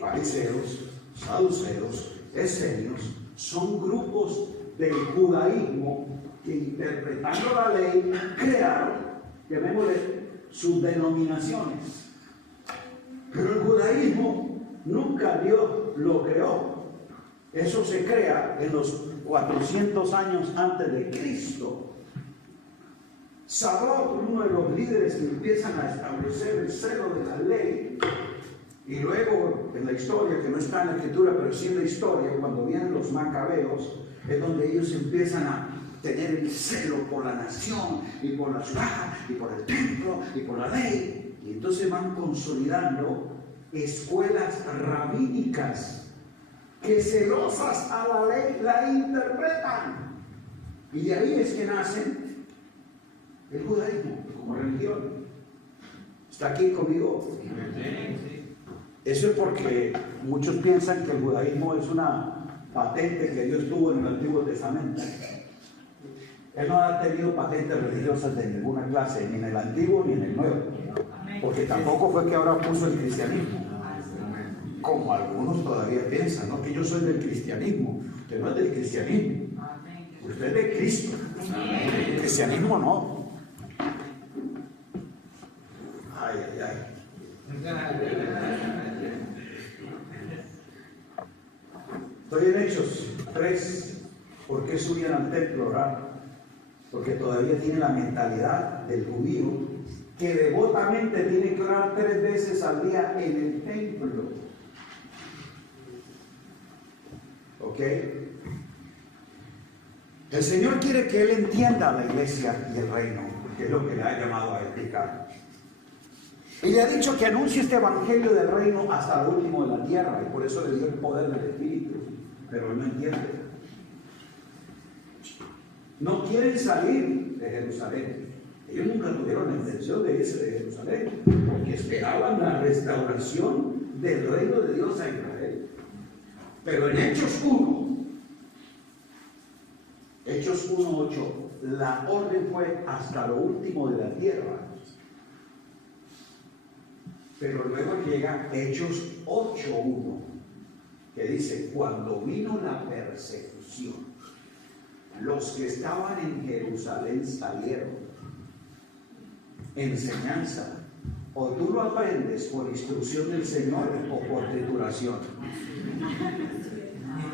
Fariseos, saduceos, esenios son grupos del judaísmo que interpretando la ley crearon, llamémosle, sus denominaciones. Pero el judaísmo nunca Dios lo creó. Eso se crea en los 400 años antes de Cristo. Sadoc, uno de los líderes que empiezan a establecer el celo de la ley, y luego en la historia, que no está en la escritura, pero sí en la historia, cuando vienen los macabeos, es donde ellos empiezan a tener el celo por la nación, y por la ciudad, y por el templo, y por la ley. Y entonces van consolidando escuelas rabínicas que celosas a la ley la interpretan. Y de ahí es que nacen el judaísmo como religión. ¿Está aquí conmigo? Eso es porque muchos piensan que el judaísmo es una patente que Dios tuvo en el Antiguo Testamento. Él no ha tenido patentes religiosas de ninguna clase, ni en el Antiguo ni en el Nuevo. Porque tampoco fue que ahora puso el cristianismo. Como algunos todavía piensan, ¿no? Que yo soy del cristianismo. Usted no es del cristianismo. Usted es de Cristo. El cristianismo no. Ay, ay, ay. Estoy en Hechos 3. ¿Por qué subían al templo a orar? Porque todavía tiene la mentalidad del judío que devotamente tiene que orar 3 veces al día en el templo. ¿Ok? El Señor quiere que Él entienda a la iglesia y el reino. que es lo que le ha llamado a explicar. Y le ha dicho que anuncie este evangelio del reino hasta lo último de la tierra, y por eso le dio el poder del Espíritu. Pero él no entiende. No quieren salir de Jerusalén. Ellos nunca tuvieron la intención de irse de Jerusalén, porque esperaban la restauración del reino de Dios a Israel. Pero en Hechos 1:8, la orden fue hasta lo último de la tierra. Pero luego llega Hechos 8:1, que dice: cuando vino la persecución, los que estaban en Jerusalén salieron. Enseñanza: o tú lo aprendes por instrucción del Señor o por titulación.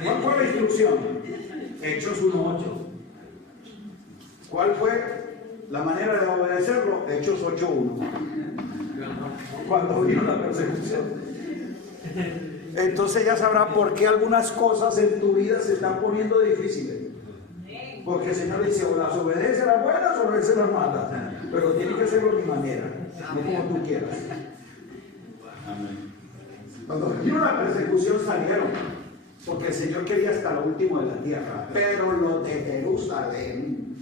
¿Cuál fue la instrucción? Hechos 1:8. ¿Cuál fue la manera de obedecerlo? Hechos 8:1. Cuando vino la persecución. Entonces ya sabrá por qué algunas cosas en tu vida se están poniendo difíciles. Porque el Señor dice: o las obedece las buenas o obedece las malas. Pero tiene que hacerlo de mi manera, no como tú quieras. Cuando vino la persecución salieron, porque el Señor quería hasta lo último de la tierra. Pero los de Jerusalén,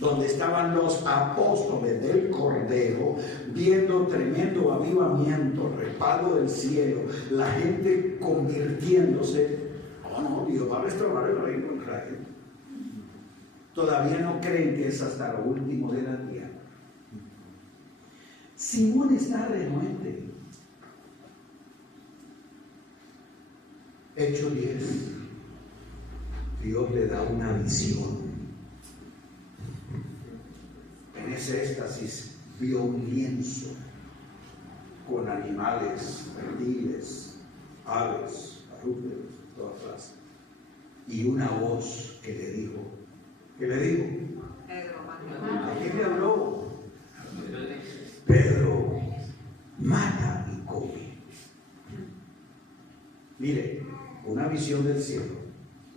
donde estaban los apóstoles del Cordero, viendo tremendo avivamiento, respaldo del cielo, la gente convirtiéndose, no, Dios va a restaurar el reino de Israel. Todavía no creen que es hasta lo último de la tierra. Simón está renuente. Hechos 10. Dios le da una visión. En ese éxtasis vio un lienzo con animales, reptiles, aves, cuadrúpedos, todas clases. Y una voz que le dijo, ¿qué le dijo? ¿A quién le habló? Pedro, mata y come. Mire, una visión del cielo,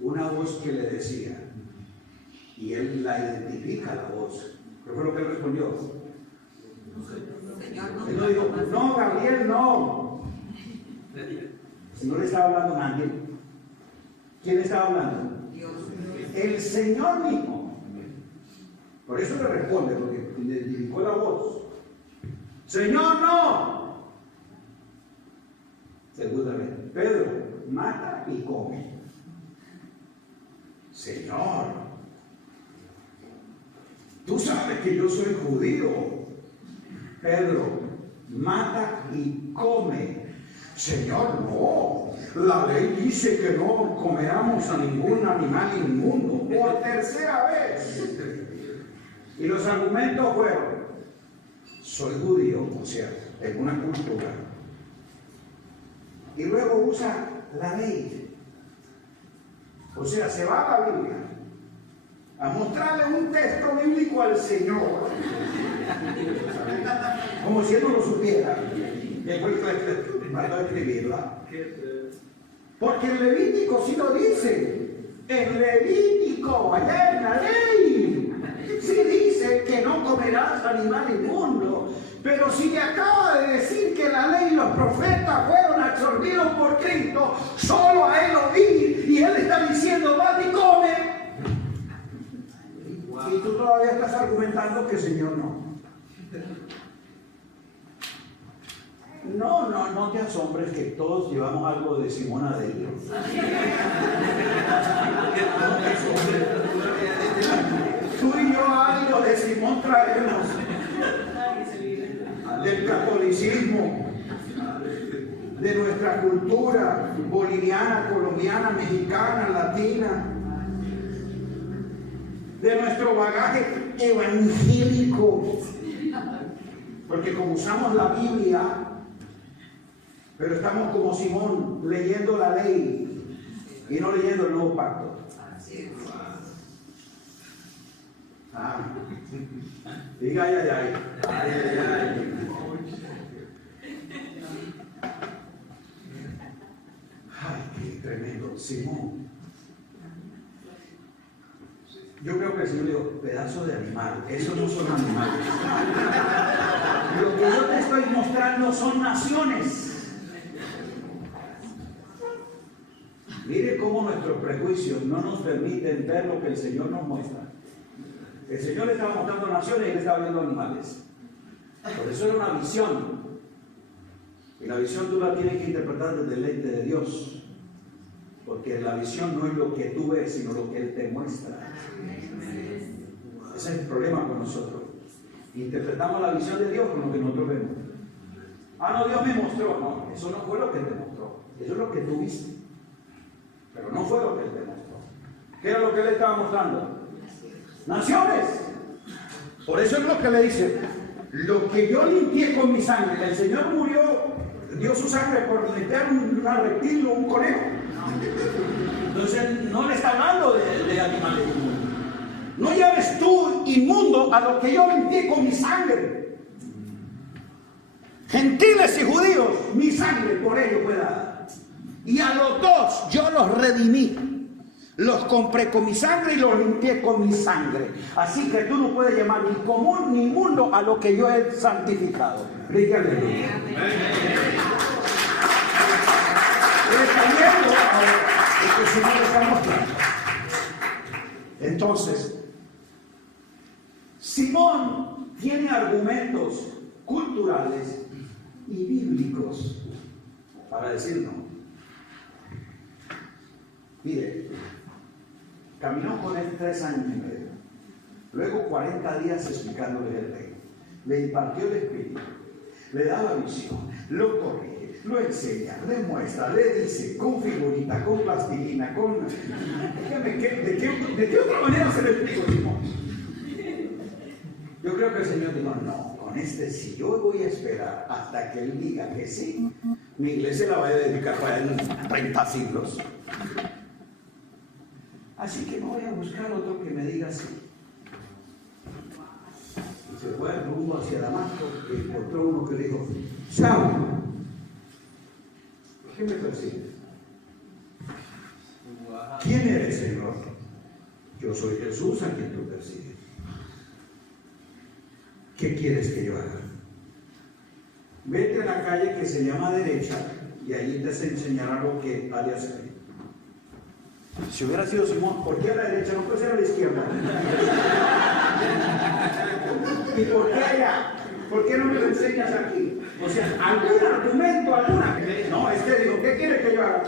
una voz que le decía, y él la identifica la voz. ¿Qué fue lo que él respondió? Él no dijo: no, Gabriel, no. No le estaba hablando a nadie. ¿Quién estaba hablando? Dios. El Señor mismo. Por eso le responde, porque identificó la voz. Señor, no. Seguramente. Pedro, mata y come. Señor, tú sabes que yo soy judío. Pedro, mata y come. Señor, no. La ley dice que no comeramos a ningún animal inmundo. Por tercera vez. Y los argumentos fueron: soy judío, o sea, en una cultura. Y luego usa la ley. O sea, se va a la Biblia a mostrarle un texto bíblico al Señor, como si él no lo supiera. Después mandó a escribirla. Porque el Levítico sí lo dice. El Levítico, allá en la ley, sí dice que no comerás animal inmundo. Pero si le acaba de decir que la ley y los profetas fueron absorbidos por Cristo, solo a él oír, y él está diciendo: mata y come. Y tú todavía estás argumentando que el Señor no. No te asombres que todos llevamos algo de Simona de Dios. Tú y yo algo de Simón traemos. Del catolicismo, de nuestra cultura boliviana, colombiana, mexicana, latina, de nuestro bagaje evangélico. Porque como usamos la Biblia, pero estamos como Simón, leyendo la ley y no leyendo el nuevo pacto. Diga ay, ay, ay. Ay, ay, ay. Ay, qué tremendo. Simón Yo creo que el Señor dijo, pedazo de animal, esos no son animales. Lo que yo te estoy mostrando son naciones. Mire cómo nuestros prejuicios no nos permiten ver lo que el Señor nos muestra. El Señor le estaba mostrando naciones y él estaba viendo animales. Por eso era una visión. Y la visión tú la tienes que interpretar desde el lente de Dios. Porque la visión no es lo que tú ves, sino lo que Él te muestra. Ese es el problema con nosotros. Interpretamos la visión de Dios con lo que nosotros vemos. Ah, no, Dios me mostró. No, eso no fue lo que Él te mostró. Eso es lo que tú viste. Pero no fue lo que Él te mostró. ¿Qué era lo que Él estaba mostrando? Naciones. Por eso es lo que le dice. Lo que yo limpié con mi sangre. El Señor murió, dio su sangre por limpiar un reptil o un conejo. Entonces no le está hablando de animales inmundos. No lleves tú inmundo a lo que yo limpié con mi sangre. Gentiles y judíos, mi sangre por ello fue dada. Y a los dos yo los redimí. Los compré con mi sangre y los limpié con mi sangre. Así que tú no puedes llamar ni común ni inmundo a lo que yo he santificado. Rígale. El Señor está mostrando. Entonces, Simón tiene argumentos culturales y bíblicos para decir no. Mire, caminó con él 3 años y medio. Luego 40 días explicándole el reino. Le impartió el Espíritu. Le da la visión. Lo corrige. Lo enseña. Le muestra. Le dice con figurita, con plastilina, con... Dígame, ¿de qué otra manera se le explico, Simón? Yo creo que el Señor dijo, no, con este sí, yo voy a esperar hasta que Él diga que sí. Mi iglesia la voy a dedicar para él 30 siglos. Así que me voy a buscar otro que me diga sí. Y se fue rumbo hacia Damasco y encontró uno que le dijo, Saulo, ¿qué me persigues? ¿Quién eres, Señor? Yo soy Jesús a quien tú persigues. ¿Qué quieres que yo haga? Vete a la calle que se llama derecha y allí te enseñará lo que ha de hacer. Si hubiera sido Simón, ¿por qué a la derecha? No puede ser a la izquierda. ¿Y por qué allá? ¿Por qué no me lo enseñas aquí? O sea, algún argumento, alguna. No, dijo, ¿qué quiere que yo haga?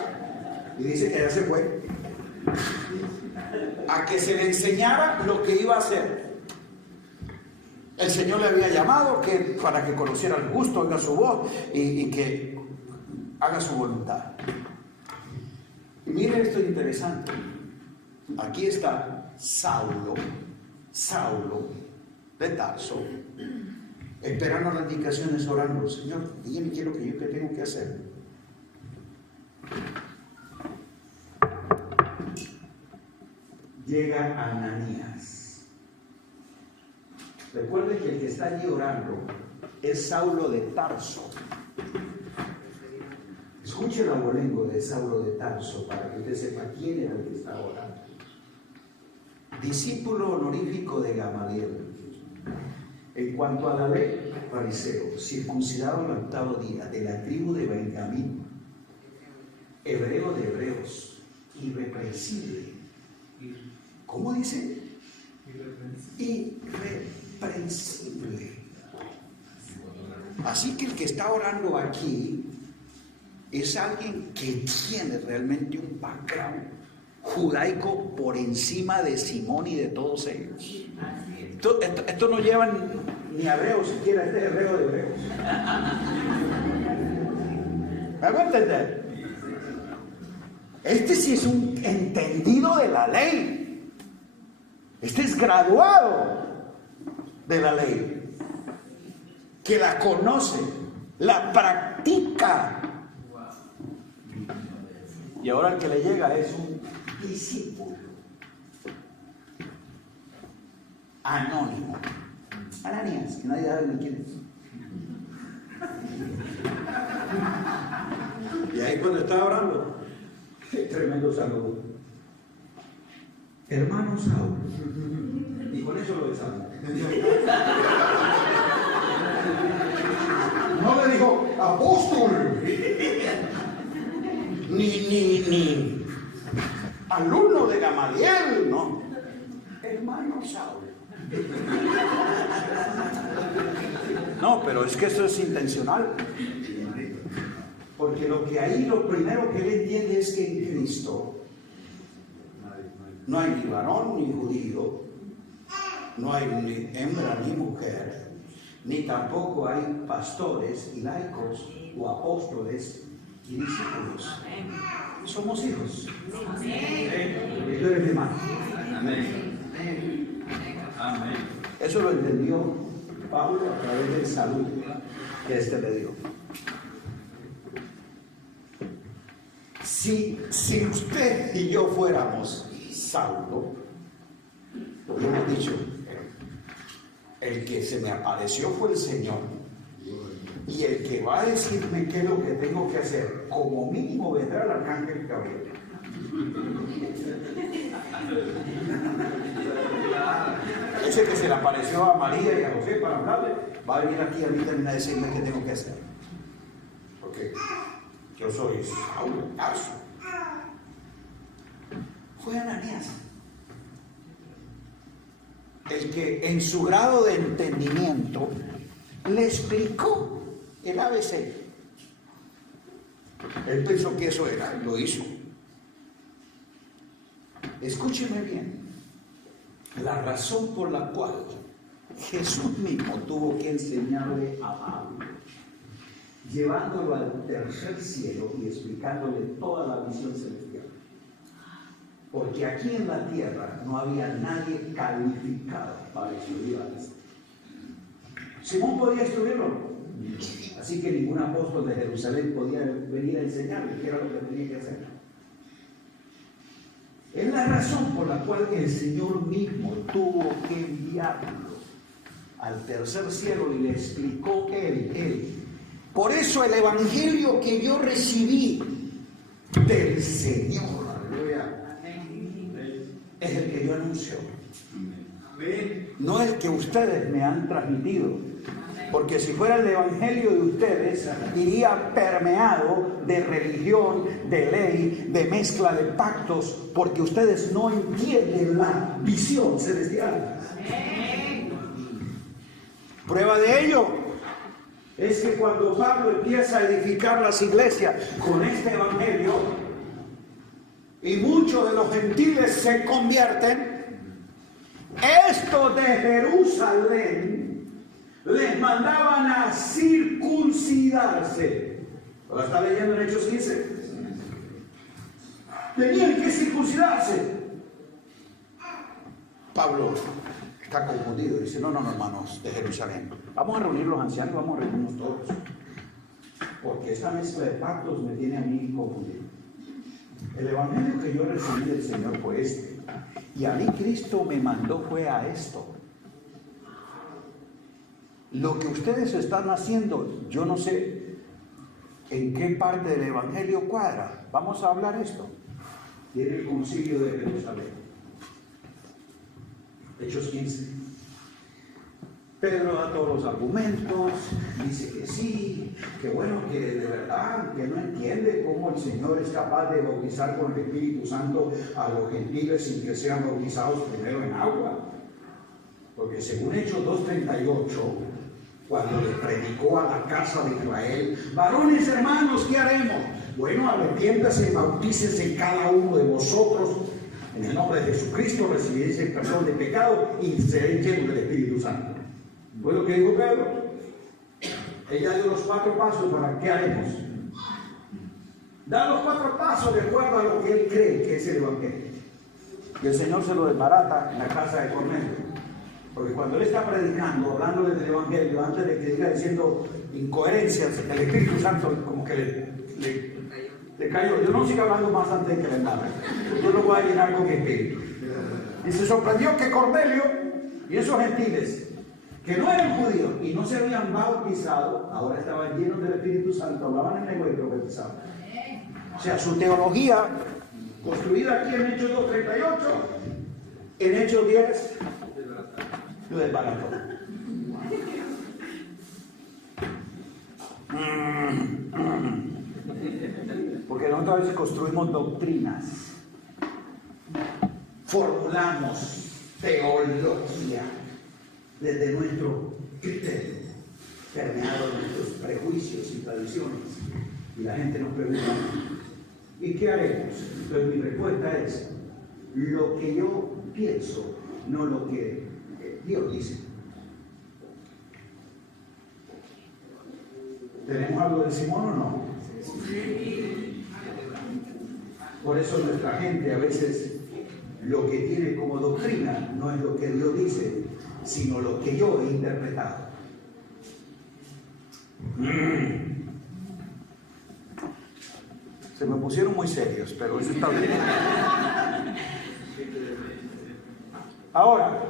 Y dice que ya se fue. A que se le enseñara lo que iba a hacer. El Señor le había llamado para que conociera el gusto, oiga su voz y que haga su voluntad. Y mire esto interesante. Aquí está Saulo de Tarso, esperando las indicaciones, orando. Señor, dígame qué es lo que yo tengo que hacer. Llega Ananías. Recuerde que el que está allí orando es Saulo de Tarso. Escuche el abolengo de Saulo de Tarso para que usted sepa quién era el que está orando. Discípulo honorífico de Gamaliel. En cuanto a la ley, fariseo, circuncidado al 8º día, de la tribu de Benjamín, hebreo de hebreos, irreprensible. ¿Cómo dice? Irreprensible. Así que el que está orando aquí es alguien que tiene realmente un background judaico por encima de Simón y de todos ellos. Esto no lleva ni a hebreo siquiera, este es hebreo de hebreos. ¿Me hago entender? Este sí es un entendido de la ley. Este es graduado de la ley, que la conoce, la practica. Y ahora el que le llega es un discípulo anónimo. Ananías, que nadie sabe ni quién es. Y ahí cuando estaba orando, qué tremendo saludo. hermano Saulo. Y con eso lo desarmó. No le dijo apóstol, ni alumno de Gamaliel, no. Hermano Saulo. No, pero es que eso es intencional. Porque lo primero que él entiende es que en Cristo no hay ni varón ni judío, no hay ni hembra ni mujer, ni tampoco hay pastores y laicos o apóstoles y discípulos. Somos hijos. Y tú eres mi hermano. Eso lo entendió Pablo a través del saludo que éste le dio. Si usted y yo fuéramos Saulo, y hemos dicho, el que se me apareció fue el Señor, y el que va a decirme qué es lo que tengo que hacer, como mínimo vendrá el arcángel Gabriel. Ese que se le apareció a María y a José para hablarle, va a venir aquí a mí también a decirme qué tengo que hacer. Porque yo soy Saulo, Tarso. Fue Ananías el que en su grado de entendimiento le explicó el ABC. Él pensó que eso era, lo hizo. Escúcheme bien, la razón por la cual Jesús mismo tuvo que enseñarle a Pablo, llevándolo al tercer cielo y explicándole toda la visión celestial. Porque aquí en la tierra no había nadie calificado para estudiar esto. Simón podía estudiarlo, así que ningún apóstol de Jerusalén podía venir a enseñarle qué era lo que tenía que hacer. Es la razón por la cual el Señor mismo tuvo que enviarlo al tercer cielo y le explicó él. Por eso el evangelio que yo recibí del Señor, es el que yo anuncio. No el que ustedes me han transmitido. Porque si fuera el evangelio de ustedes, iría permeado de religión, de ley, de mezcla de pactos, porque ustedes no entienden la visión celestial. Prueba de ello es que cuando Pablo empieza a edificar las iglesias con este evangelio, y muchos de los gentiles se convierten, estos de Jerusalén les mandaban a circuncidarse. ¿Lo está leyendo en Hechos 15? Tenían que circuncidarse. Pablo está confundido. Dice, no, hermanos de Jerusalén. Vamos a reunir los ancianos, vamos a reunirnos todos. Porque esta mezcla de pactos me tiene a mí confundido. El evangelio que yo recibí del Señor fue este. Y a mí Cristo me mandó fue a esto. Lo que ustedes están haciendo, yo no sé en qué parte del evangelio cuadra. Vamos a hablar esto. Tiene el concilio de Jerusalén. Hechos 15. Pedro da todos los argumentos, dice que sí, que bueno, que de verdad, que no entiende cómo el Señor es capaz de bautizar con el Espíritu Santo a los gentiles sin que sean bautizados primero en agua. Porque según Hechos 2:38, cuando les predicó a la casa de Israel, varones hermanos, ¿qué haremos? Bueno, arrepiéntase y bautícese cada uno de vosotros en el nombre de Jesucristo, recibiréis el perdón de pecado y seréis llenos del Espíritu Santo. ¿Fue lo que dijo Pedro? Ella dio los 4 pasos para qué haremos. Da los 4 pasos de acuerdo a lo que él cree que es el evangelio. Y el Señor se lo desbarata en la casa de Cornelio. Porque cuando él está predicando, hablándole del evangelio, antes de que diga diciendo incoherencias, el Espíritu Santo como que le cayó. Yo no sigo hablando más antes de que le nada. Yo lo voy a llenar con mi espíritu. Y se sorprendió que Cornelio y esos gentiles que no eran judíos y no se habían bautizado, ahora estaban llenos del Espíritu Santo, hablaban en lengua y profetizaban. O sea, su teología, construida aquí en Hechos 2:38, En Hechos 10, lo desbarató. Porque nosotros a veces construimos doctrinas, formulamos teología desde nuestro criterio, permeado de nuestros prejuicios y tradiciones. Y la gente nos pregunta, ¿y qué haremos? Entonces mi respuesta es, lo que yo pienso, no lo que Dios dice. ¿Tenemos algo de Simón o no? Por eso nuestra gente a veces lo que tiene como doctrina no es lo que Dios dice, sino lo que yo he interpretado. Se me pusieron muy serios, pero eso está bien. Ahora,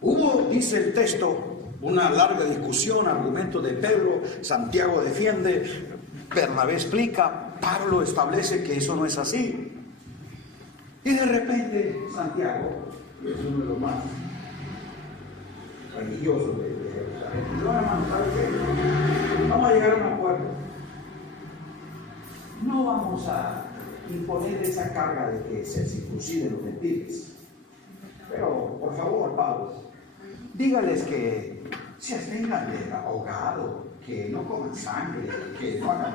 hubo, dice el texto, una larga discusión, argumento de Pedro, Santiago defiende, Bernabé explica, Pablo establece que eso no es así. Y de repente Santiago, que es uno de los más religiosos de Jerusalén, dice, hermano, ¿sabe qué? Vamos a llegar a un acuerdo. No vamos a imponer esa carga de que se circunciden los gentiles. Pero, por favor, Pablo, dígales que se abstengan del ahogado, que no coman sangre, que no hagan...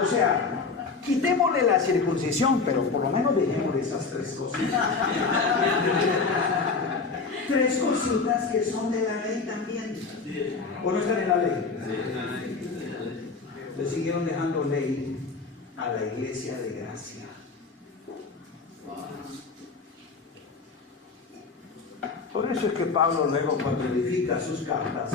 O sea, quitémosle la circuncisión, pero por lo menos dejémosle esas tres cositas. Tres cositas que son de la ley también. ¿O no están en la ley? Le siguieron dejando ley a la iglesia de gracia. Por eso es que Pablo luego, cuando edifica sus cartas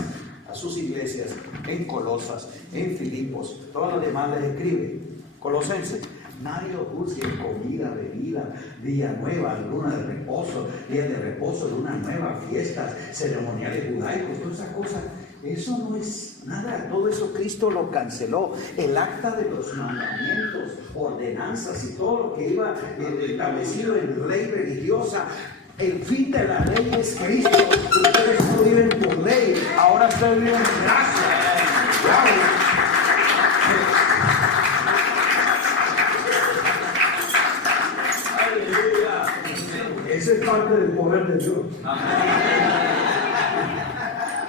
a sus iglesias en Colosas, en Filipos, todas las demás les escribe. Colosenses, nadie os juzgue en comida, bebida, día nueva, luna de reposo, día de reposo, luna nueva, fiestas, ceremoniales judaicos, todas esas cosas. Eso no es nada, todo eso Cristo lo canceló. El acta de los mandamientos, ordenanzas y todo lo que iba establecido en ley religiosa. El fin de la ley es Cristo. Ustedes no viven por ley, ahora ustedes viven en gracia. Esa es parte del poder de Dios.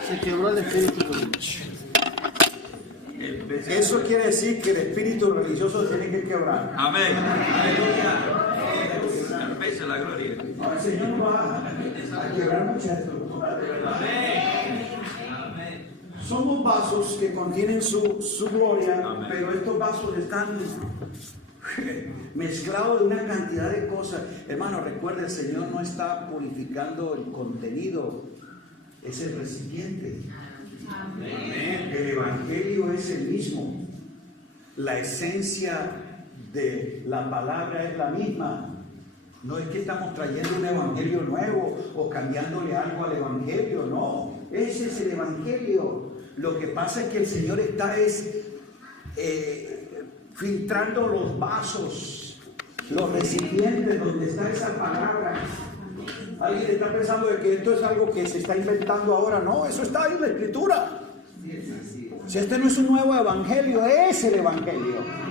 Se quebró el espíritu. Eso quiere decir que el espíritu religioso tiene que quebrar. Amén. Aleluya. La gloria. Ahora el Señor va a quebrar muchachos. Somos vasos que contienen su gloria. Amén. Pero estos vasos están mezclados de una cantidad de cosas. Hermano, recuerda, el Señor no está purificando el contenido, es el recipiente. Amén. El Evangelio es el mismo. La esencia de la palabra es la misma. No es que estamos trayendo un evangelio nuevo o cambiándole algo al evangelio, no. Ese es el evangelio. Lo que pasa es que el Señor está filtrando los vasos, los recipientes donde está esa palabra. Alguien está pensando de que esto es algo que se está inventando ahora. No, eso está ahí en la Escritura. Si este no es un nuevo evangelio, es el evangelio.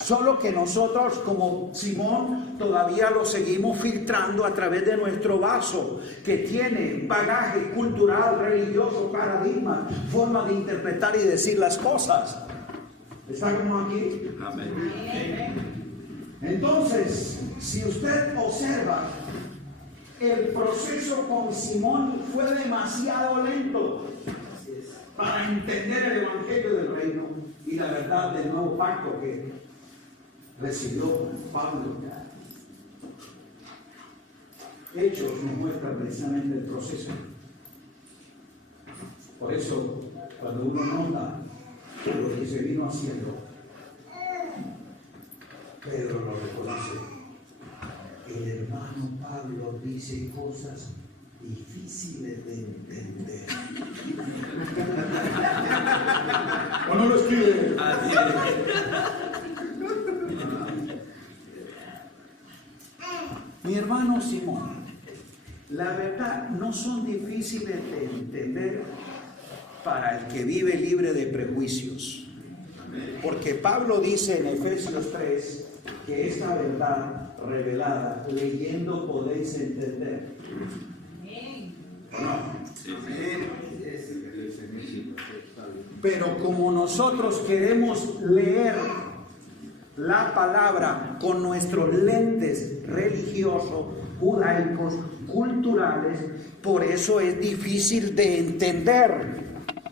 Solo que nosotros, como Simón, todavía lo seguimos filtrando a través de nuestro vaso, que tiene bagaje cultural, religioso, paradigmas, forma de interpretar y decir las cosas. ¿Estamos aquí? Amén. Entonces, si usted observa, el proceso con Simón fue demasiado lento para entender el evangelio del reino y la verdad del nuevo pacto que recibió Pablo. Hechos nos muestran precisamente el proceso. Por eso, cuando uno nota lo que se vino haciendo, Pedro lo reconoce. El hermano Pablo dice cosas difíciles de entender. ¿O no lo escribe? Mi hermano Simón, la verdad no son difíciles de entender para el que vive libre de prejuicios. Porque Pablo dice en Efesios 3 que esta verdad revelada, leyendo podéis entender. Pero como nosotros queremos leer la palabra con nuestros lentes religiosos, judaicos, culturales, por eso es difícil de entender,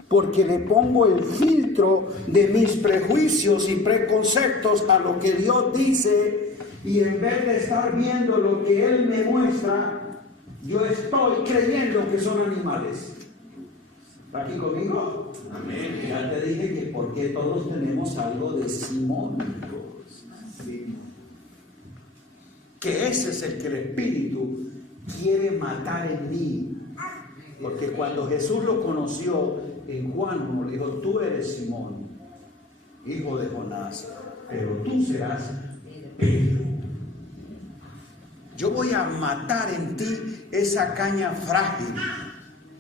porque le pongo el filtro de mis prejuicios y preconceptos a lo que Dios dice, y en vez de estar viendo lo que Él me muestra, yo estoy creyendo que son animales. ¿Está aquí conmigo? Amén. Ya te dije que porque todos tenemos algo de Simón. Que ese es el que el Espíritu quiere matar en mí. Porque cuando Jesús lo conoció en Juan 1, le dijo: tú eres Simón, hijo de Jonás, pero tú serás Pedro. Yo voy a matar en ti esa caña frágil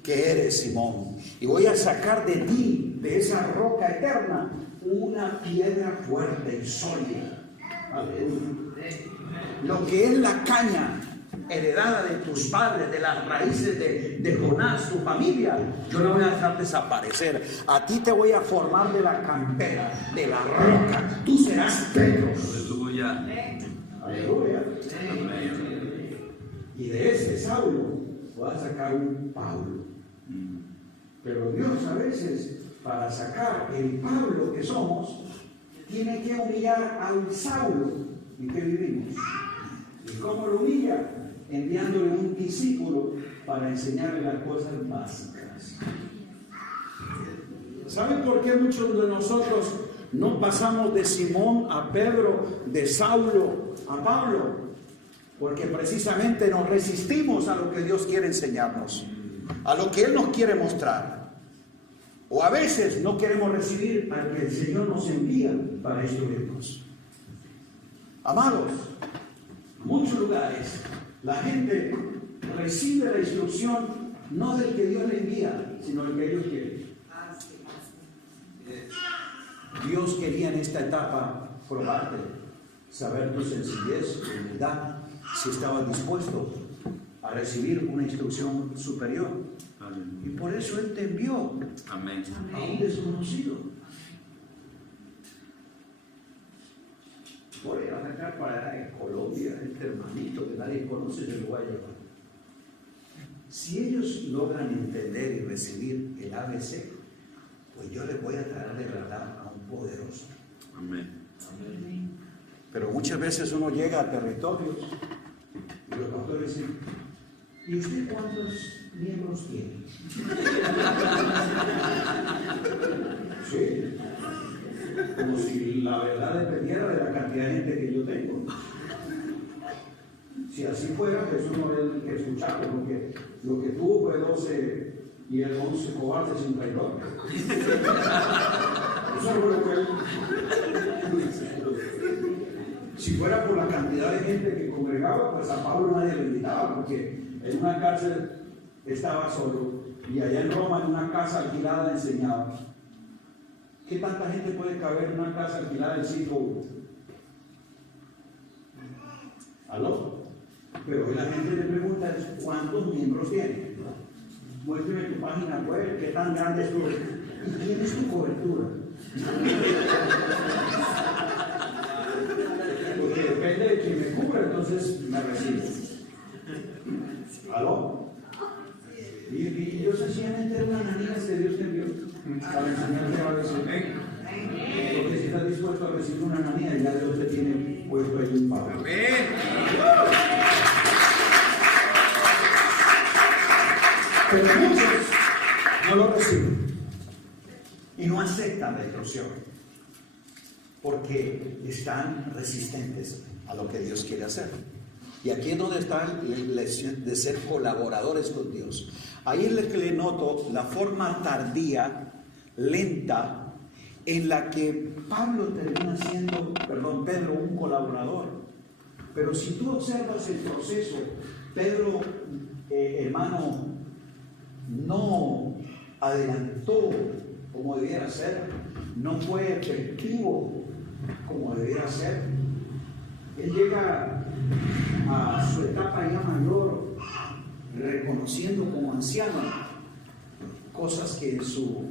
que eres, Simón, y voy a sacar de ti, de esa roca eterna, una piedra fuerte y sólida. Aleluya. Lo que es la caña heredada de tus padres, de las raíces de Jonás, tu familia, yo no voy a dejar desaparecer. A ti te voy a formar de la cantera, de la roca. Tú serás Pedro. Aleluya. Aleluya. Y de ese Saulo voy a sacar un Pablo. Pero Dios a veces, para sacar el Pablo que somos, tiene que humillar al Saulo en que vivimos. ¿Y cómo lo humilla? Enviándole un discípulo para enseñarle las cosas básicas. ¿Saben por qué muchos de nosotros no pasamos de Simón a Pedro, de Saulo a Pablo? Porque precisamente nos resistimos a lo que Dios quiere enseñarnos, a lo que Él nos quiere mostrar. O a veces no queremos recibir al que el Señor nos envía para instruirnos. Amados, en muchos lugares la gente recibe la instrucción no del que Dios le envía, sino del que ellos quieren. Dios quería en esta etapa probarte, saber tu sencillez, tu humildad, si estabas dispuesto a recibir una instrucción superior. Amén. Y por eso Él te envió. Amén. A un desconocido. Voy a sacar para allá en Colombia, este hermanito que nadie conoce, yo lo voy a llevar. Si ellos logran entender y recibir el ABC, pues yo les voy a traer de verdad a un poderoso. Amén. Amén. Pero muchas veces uno llega a territorios y los pastores dicen: ¿y usted cuántos miembros tiene? Sí. Como si la verdad dependiera de la cantidad de gente que yo tengo. Si así fuera, Jesús no habría que escucharlo, porque lo que tuvo fue 12 y el 11 cobardes sin traidor. Eso es lo que él. Si fuera por la cantidad de gente que congregaba, pues a Pablo nadie le invitaba, porque en una cárcel estaba solo y allá en Roma, en una casa alquilada, enseñaba. ¿Qué tanta gente puede caber en una casa alquilada del siglo I? ¿Aló? Pero hoy la gente le pregunta: ¿cuántos miembros tiene? Muéstrame tu página web, qué tan grande es tu... ¿Y quién es tu cobertura? Porque depende de quién me cubra, entonces me recibo. ¿Aló? Y yo sencillamente era una Ananías que Dios te envió para enseñarte a recibir. Porque si estás dispuesto a recibir una Ananías, ya Dios te tiene puesto ahí un Pablo. Pero muchos no lo reciben y no aceptan la instrucción porque están resistentes a lo que Dios quiere hacer. Y aquí es donde está la lección de ser colaboradores con Dios. Ahí es que le noto la forma tardía, lenta, en la que Pedro, un colaborador. Pero si tú observas el proceso, Pedro, hermano, no adelantó como debiera ser, no fue efectivo como debiera ser. Él llega a su etapa ya mayor, reconociendo como anciano cosas que su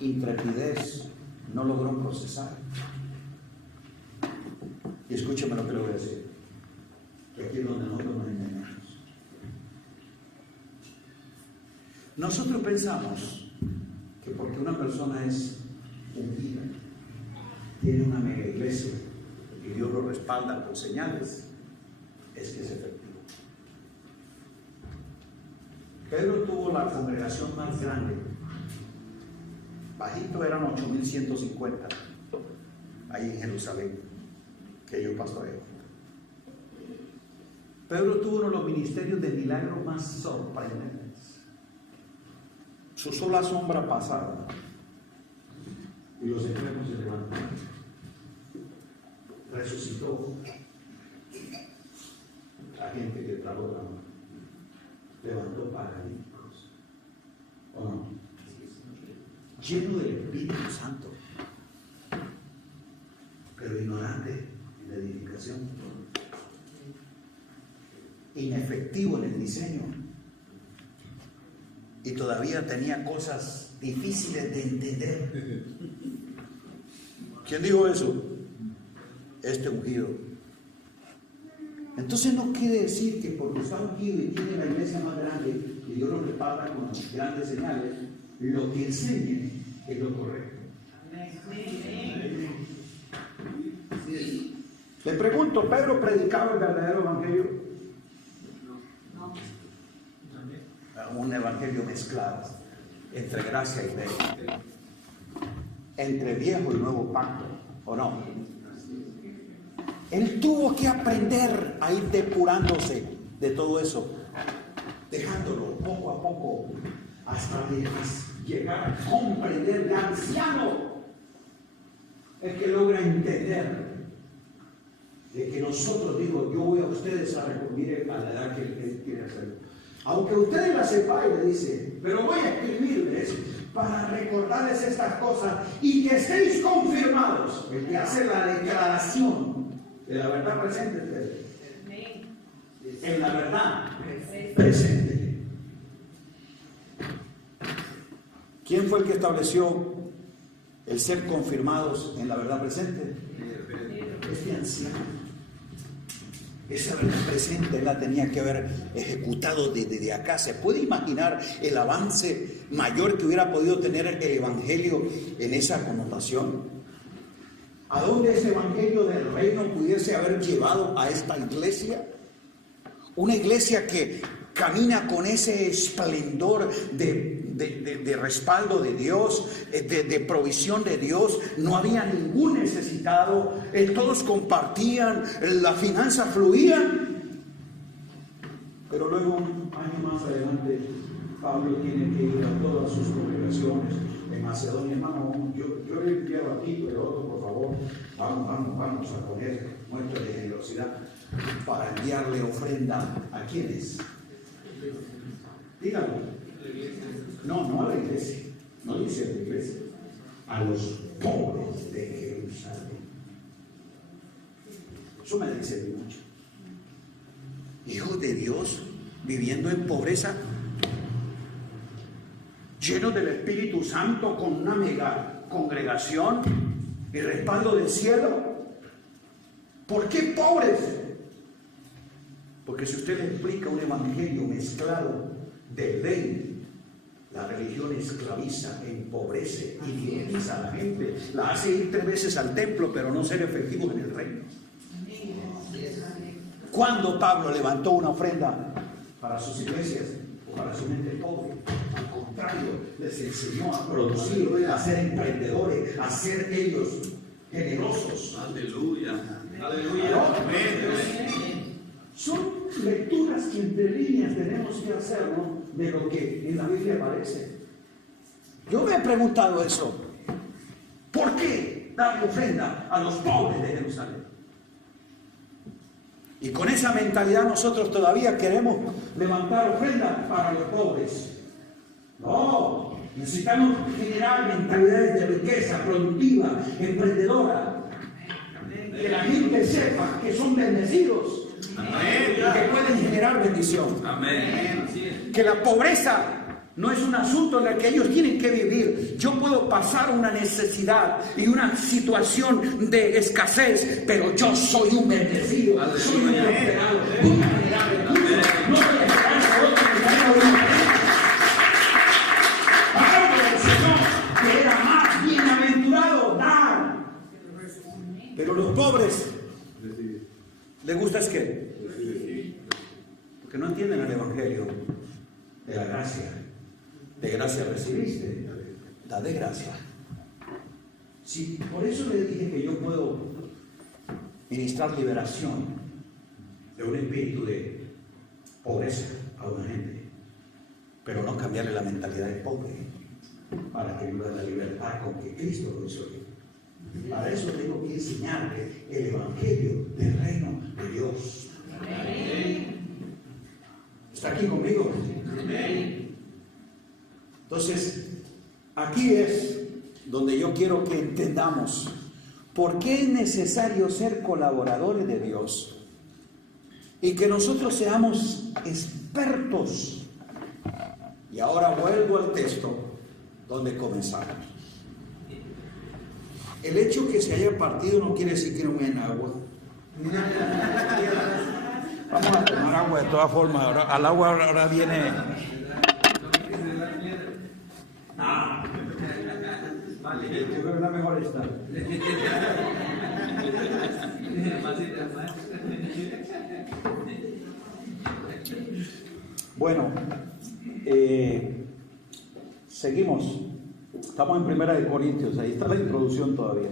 intrepidez no logró procesar. Y escúchame lo que le voy a decir, que aquí es donde nosotros nos engañamos. Nosotros pensamos que porque una persona es ungida, tiene una mega iglesia y Dios lo respalda con señales, es que es efectivo. Pedro tuvo la congregación más grande. Bajito eran 8.150 ahí en Jerusalén, que ellos pastoreaban. Pedro tuvo uno de los ministerios de milagros más sorprendentes. Su sola sombra pasaba y los enfermos se levantaron. Resucitó a gente que trabó la mano, levantó paralíticos, ¿o no? Lleno del Espíritu Santo, pero ignorante en la edificación, inefectivo en el diseño, y todavía tenía cosas difíciles de entender. ¿Quién dijo eso? Este ungido. Entonces no quiere decir que porque está ungido y tiene la iglesia más grande y Dios lo respalda con grandes señales, lo que enseñe es lo correcto. Le pregunto, ¿Pedro predicaba el verdadero evangelio? No. Un evangelio mezclado entre gracia y ley, entre viejo y nuevo pacto, ¿o no? Él tuvo que aprender a ir depurándose de todo eso, dejándolo poco a poco hasta llegar a comprender de anciano. El que logra entender de que nosotros, digo, yo voy a ustedes a recurrir a la edad que él quiere hacerlo. Aunque ustedes la sepan, le dice, pero voy a escribirles para recordarles estas cosas y que estéis confirmados. El que hace la declaración de la verdad presente, en la verdad presente. ¿Quién fue el que estableció el ser confirmados en la verdad presente? Este anciano. Esa verdad presente él la tenía que haber ejecutado desde acá. ¿Se puede imaginar el avance mayor que hubiera podido tener el evangelio en esa connotación? ¿A dónde ese evangelio del reino pudiese haber llevado a esta iglesia? Una iglesia que camina con ese esplendor de respaldo de Dios, de provisión de Dios. No había ningún necesitado, todos compartían, las finanzas fluían. Pero luego, un año más adelante, Pablo tiene que ir a todas sus congregaciones en Macedonia. Hermano, yo le enviado a ti, pero otro, por favor, vamos a poner muestra de generosidad para enviarle ofrenda. ¿A quiénes? Díganlo. No a la iglesia, no dice a la iglesia, a los pobres de Jerusalén. Eso me dice mucho. Hijos de Dios viviendo en pobreza, llenos del Espíritu Santo, con una mega congregación y respaldo del cielo. ¿Por qué pobres? Porque si usted le explica un evangelio mezclado de ley, la religión esclaviza, empobrece y diviniza a la gente, la hace ir 3 veces al templo, pero no ser efectivos en el reino. ¿Cuándo Pablo levantó una ofrenda para sus iglesias o para su mente pobre? Al contrario, les enseñó a producir, a ser emprendedores, a ser ellos generosos. Aleluya. Aleluya. Son lecturas que entre líneas tenemos que hacer, ¿no?, de lo que en la Biblia aparece. Yo me he preguntado eso. ¿Por qué dar ofrenda a los pobres de Jerusalén? Y con esa mentalidad nosotros todavía queremos levantar ofrendas para los pobres. No, necesitamos generar mentalidades de riqueza, productiva, emprendedora. Que la gente sepa que son bendecidos. Amén. Y que pueden generar bendición. Amén. Que la pobreza no es un asunto en el que ellos tienen que vivir. Yo puedo pasar una necesidad y una situación de escasez, pero yo soy un bendecido, soy un prosperado, voy a generar recursos, no voy a esperar a otros que traigan una palabra del Señor, que era más bienaventurado dar. Pero los pobres les gusta es que, porque no entienden el evangelio de la gracia. De gracia recibiste, da de gracia. Sí, por eso le dije que yo puedo ministrar liberación de un espíritu de pobreza a una gente, pero no cambiarle la mentalidad de pobre para que viva la libertad con que Cristo lo hizo. Para eso tengo que enseñarle el evangelio del reino de Dios. ¿Está aquí conmigo? Entonces, aquí es donde yo quiero que entendamos por qué es necesario ser colaboradores de Dios y que nosotros seamos expertos. Y ahora vuelvo al texto donde comenzamos. El hecho que se haya partido no quiere decir que no me den agua. Vamos a tomar agua de todas formas. Al agua ahora viene... Yo creo que la mejor está. Bueno, seguimos. Estamos en 1 Corintios, ahí está la introducción todavía.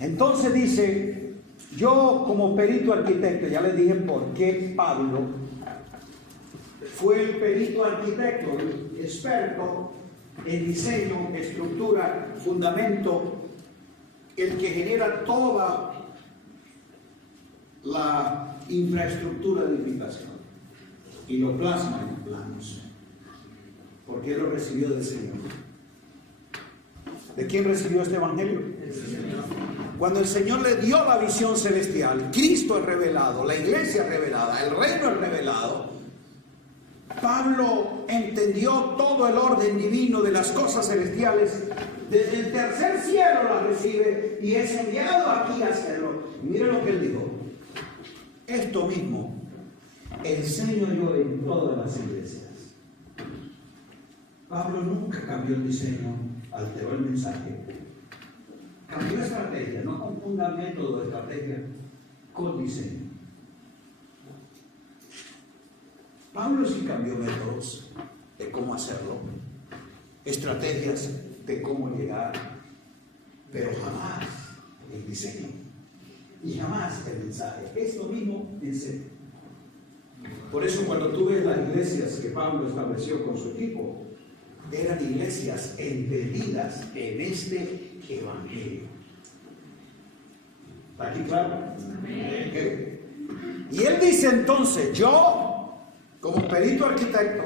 Entonces dice, yo como perito arquitecto, ya les dije por qué Pablo fue el perito arquitecto, el experto en diseño, estructura, fundamento, el que genera toda la infraestructura de edificación y lo plasma en planos, porque él lo recibió del Señor. ¿De quién recibió este evangelio? Cuando el Señor le dio la visión celestial, Cristo es revelado, la iglesia es revelada, el reino es revelado. Pablo entendió todo el orden divino de las cosas celestiales. Desde el tercer cielo las recibe y es enviado aquí a hacerlo. Y miren lo que él dijo. Esto mismo enseño yo en todas las iglesias. Pablo nunca cambió el diseño, alteró el mensaje. Cambió estrategia, no confunda método de estrategia con diseño. Pablo sí cambió métodos de cómo hacerlo, estrategias de cómo llegar, pero jamás el diseño y jamás el mensaje. Esto mismo enseña. Por eso cuando tú ves las iglesias que Pablo estableció con su equipo, eran iglesias entendidas en este evangelio. ¿Está aquí claro? ¿Okay? Y él dice entonces, yo como perito arquitecto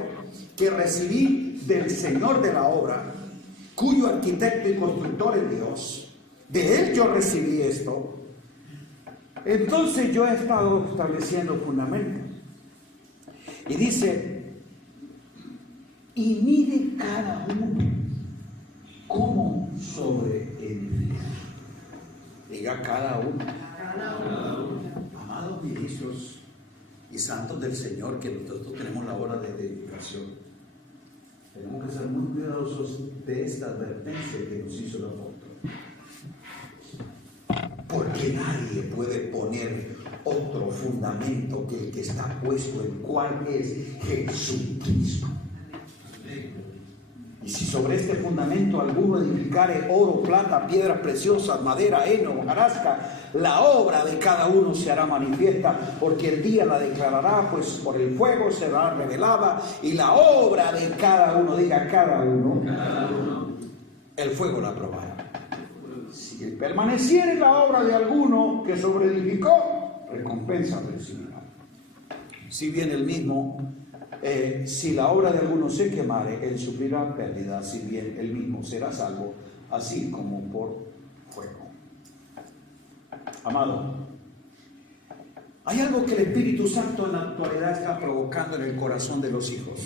que recibí del Señor de la obra, cuyo arquitecto y constructor es Dios, de él yo recibí esto, entonces yo he estado estableciendo fundamentos. Y dice, y mire cada uno cómo sobreedifica. Diga cada uno. Amados ministros y santos del Señor, que nosotros tenemos la hora de edificación, tenemos que ser muy cuidadosos de esta advertencia que nos hizo el apóstol, porque nadie puede poner otro fundamento que el que está puesto, el cual es Jesucristo. Y si sobre este fundamento alguno edificare oro, plata, piedras preciosas, madera, heno, hojarasca, la obra de cada uno se hará manifiesta, porque el día la declarará, pues por el fuego será revelada, y la obra de cada uno, diga cada uno, el fuego la probará. Si Si permaneciere la obra de alguno que sobreedificó, recompensa recibirá. Si bien el mismo, si la obra de alguno se quemare, él sufrirá pérdida, si bien el mismo será salvo, así como por fuego. Amado, hay algo que el Espíritu Santo en la actualidad está provocando en el corazón de los hijos.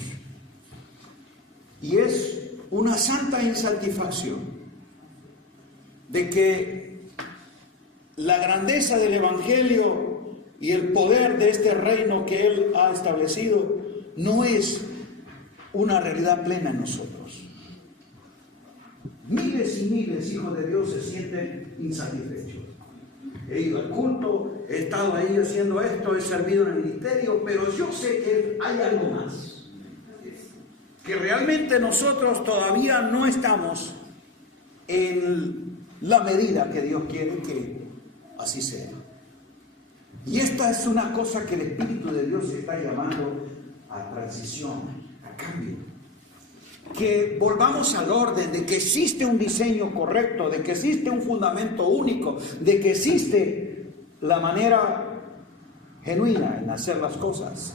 Y es una santa insatisfacción de que la grandeza del Evangelio y el poder de este reino que Él ha establecido no es una realidad plena en nosotros. Miles y miles, hijos de Dios, se sienten insatisfechos. He ido al culto, he estado ahí haciendo esto, he servido en el ministerio, pero yo sé que hay algo más. Que realmente nosotros todavía no estamos en la medida que Dios quiere que así sea. Y esta es una cosa que el Espíritu de Dios está llamando a transición, a cambio. Que volvamos al orden de que existe un diseño correcto, de que existe un fundamento único, de que existe la manera genuina en hacer las cosas.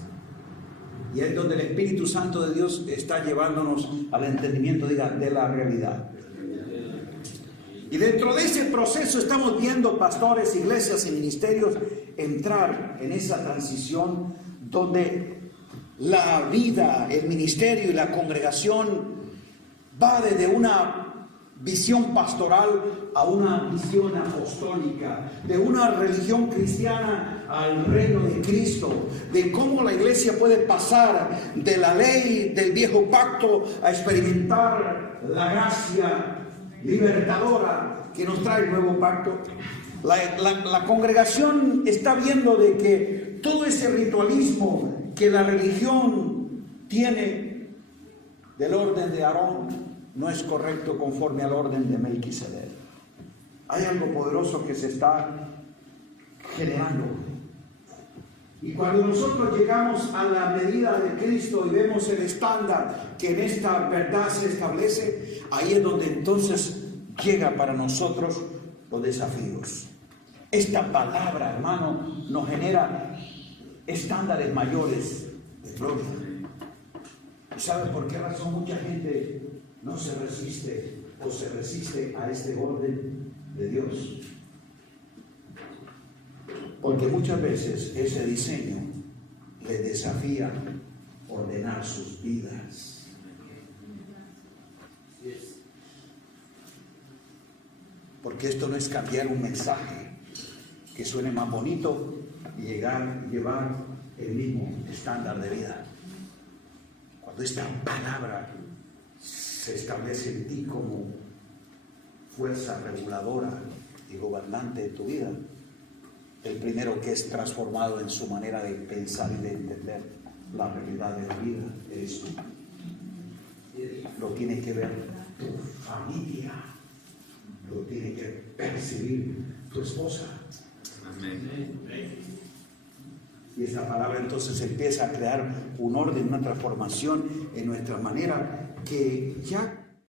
Y es donde el Espíritu Santo de Dios está llevándonos al entendimiento de la realidad. Y dentro de ese proceso estamos viendo pastores, iglesias y ministerios entrar en esa transición donde la vida, el ministerio y la congregación va desde una visión pastoral a una visión apostólica, de una religión cristiana al reino de Cristo, de cómo la iglesia puede pasar de la ley del viejo pacto a experimentar la gracia libertadora que nos trae el nuevo pacto. La congregación está viendo de que todo ese ritualismo que la religión tiene del orden de Aarón no es correcto conforme al orden de Melquisedec. Hay algo poderoso que se está generando. Y cuando nosotros llegamos a la medida de Cristo y vemos el estándar que en esta verdad se establece, ahí es donde entonces llega para nosotros los desafíos. Esta palabra, hermano, nos genera estándares mayores de gloria. ¿Y sabe por qué razón mucha gente no se resiste o se resiste a este orden de Dios? Porque muchas veces ese diseño les desafía ordenar sus vidas. Porque esto no es cambiar un mensaje que suene más bonito y llevar el mismo estándar de vida. Cuando esta palabra se establece en ti como fuerza reguladora y gobernante de tu vida, el primero que es transformado en su manera de pensar y de entender la realidad de la vida eres tú. Lo tiene que ver tu familia, lo tiene que percibir tu esposa. Y esta palabra entonces empieza a crear un orden, una transformación en nuestra manera que ya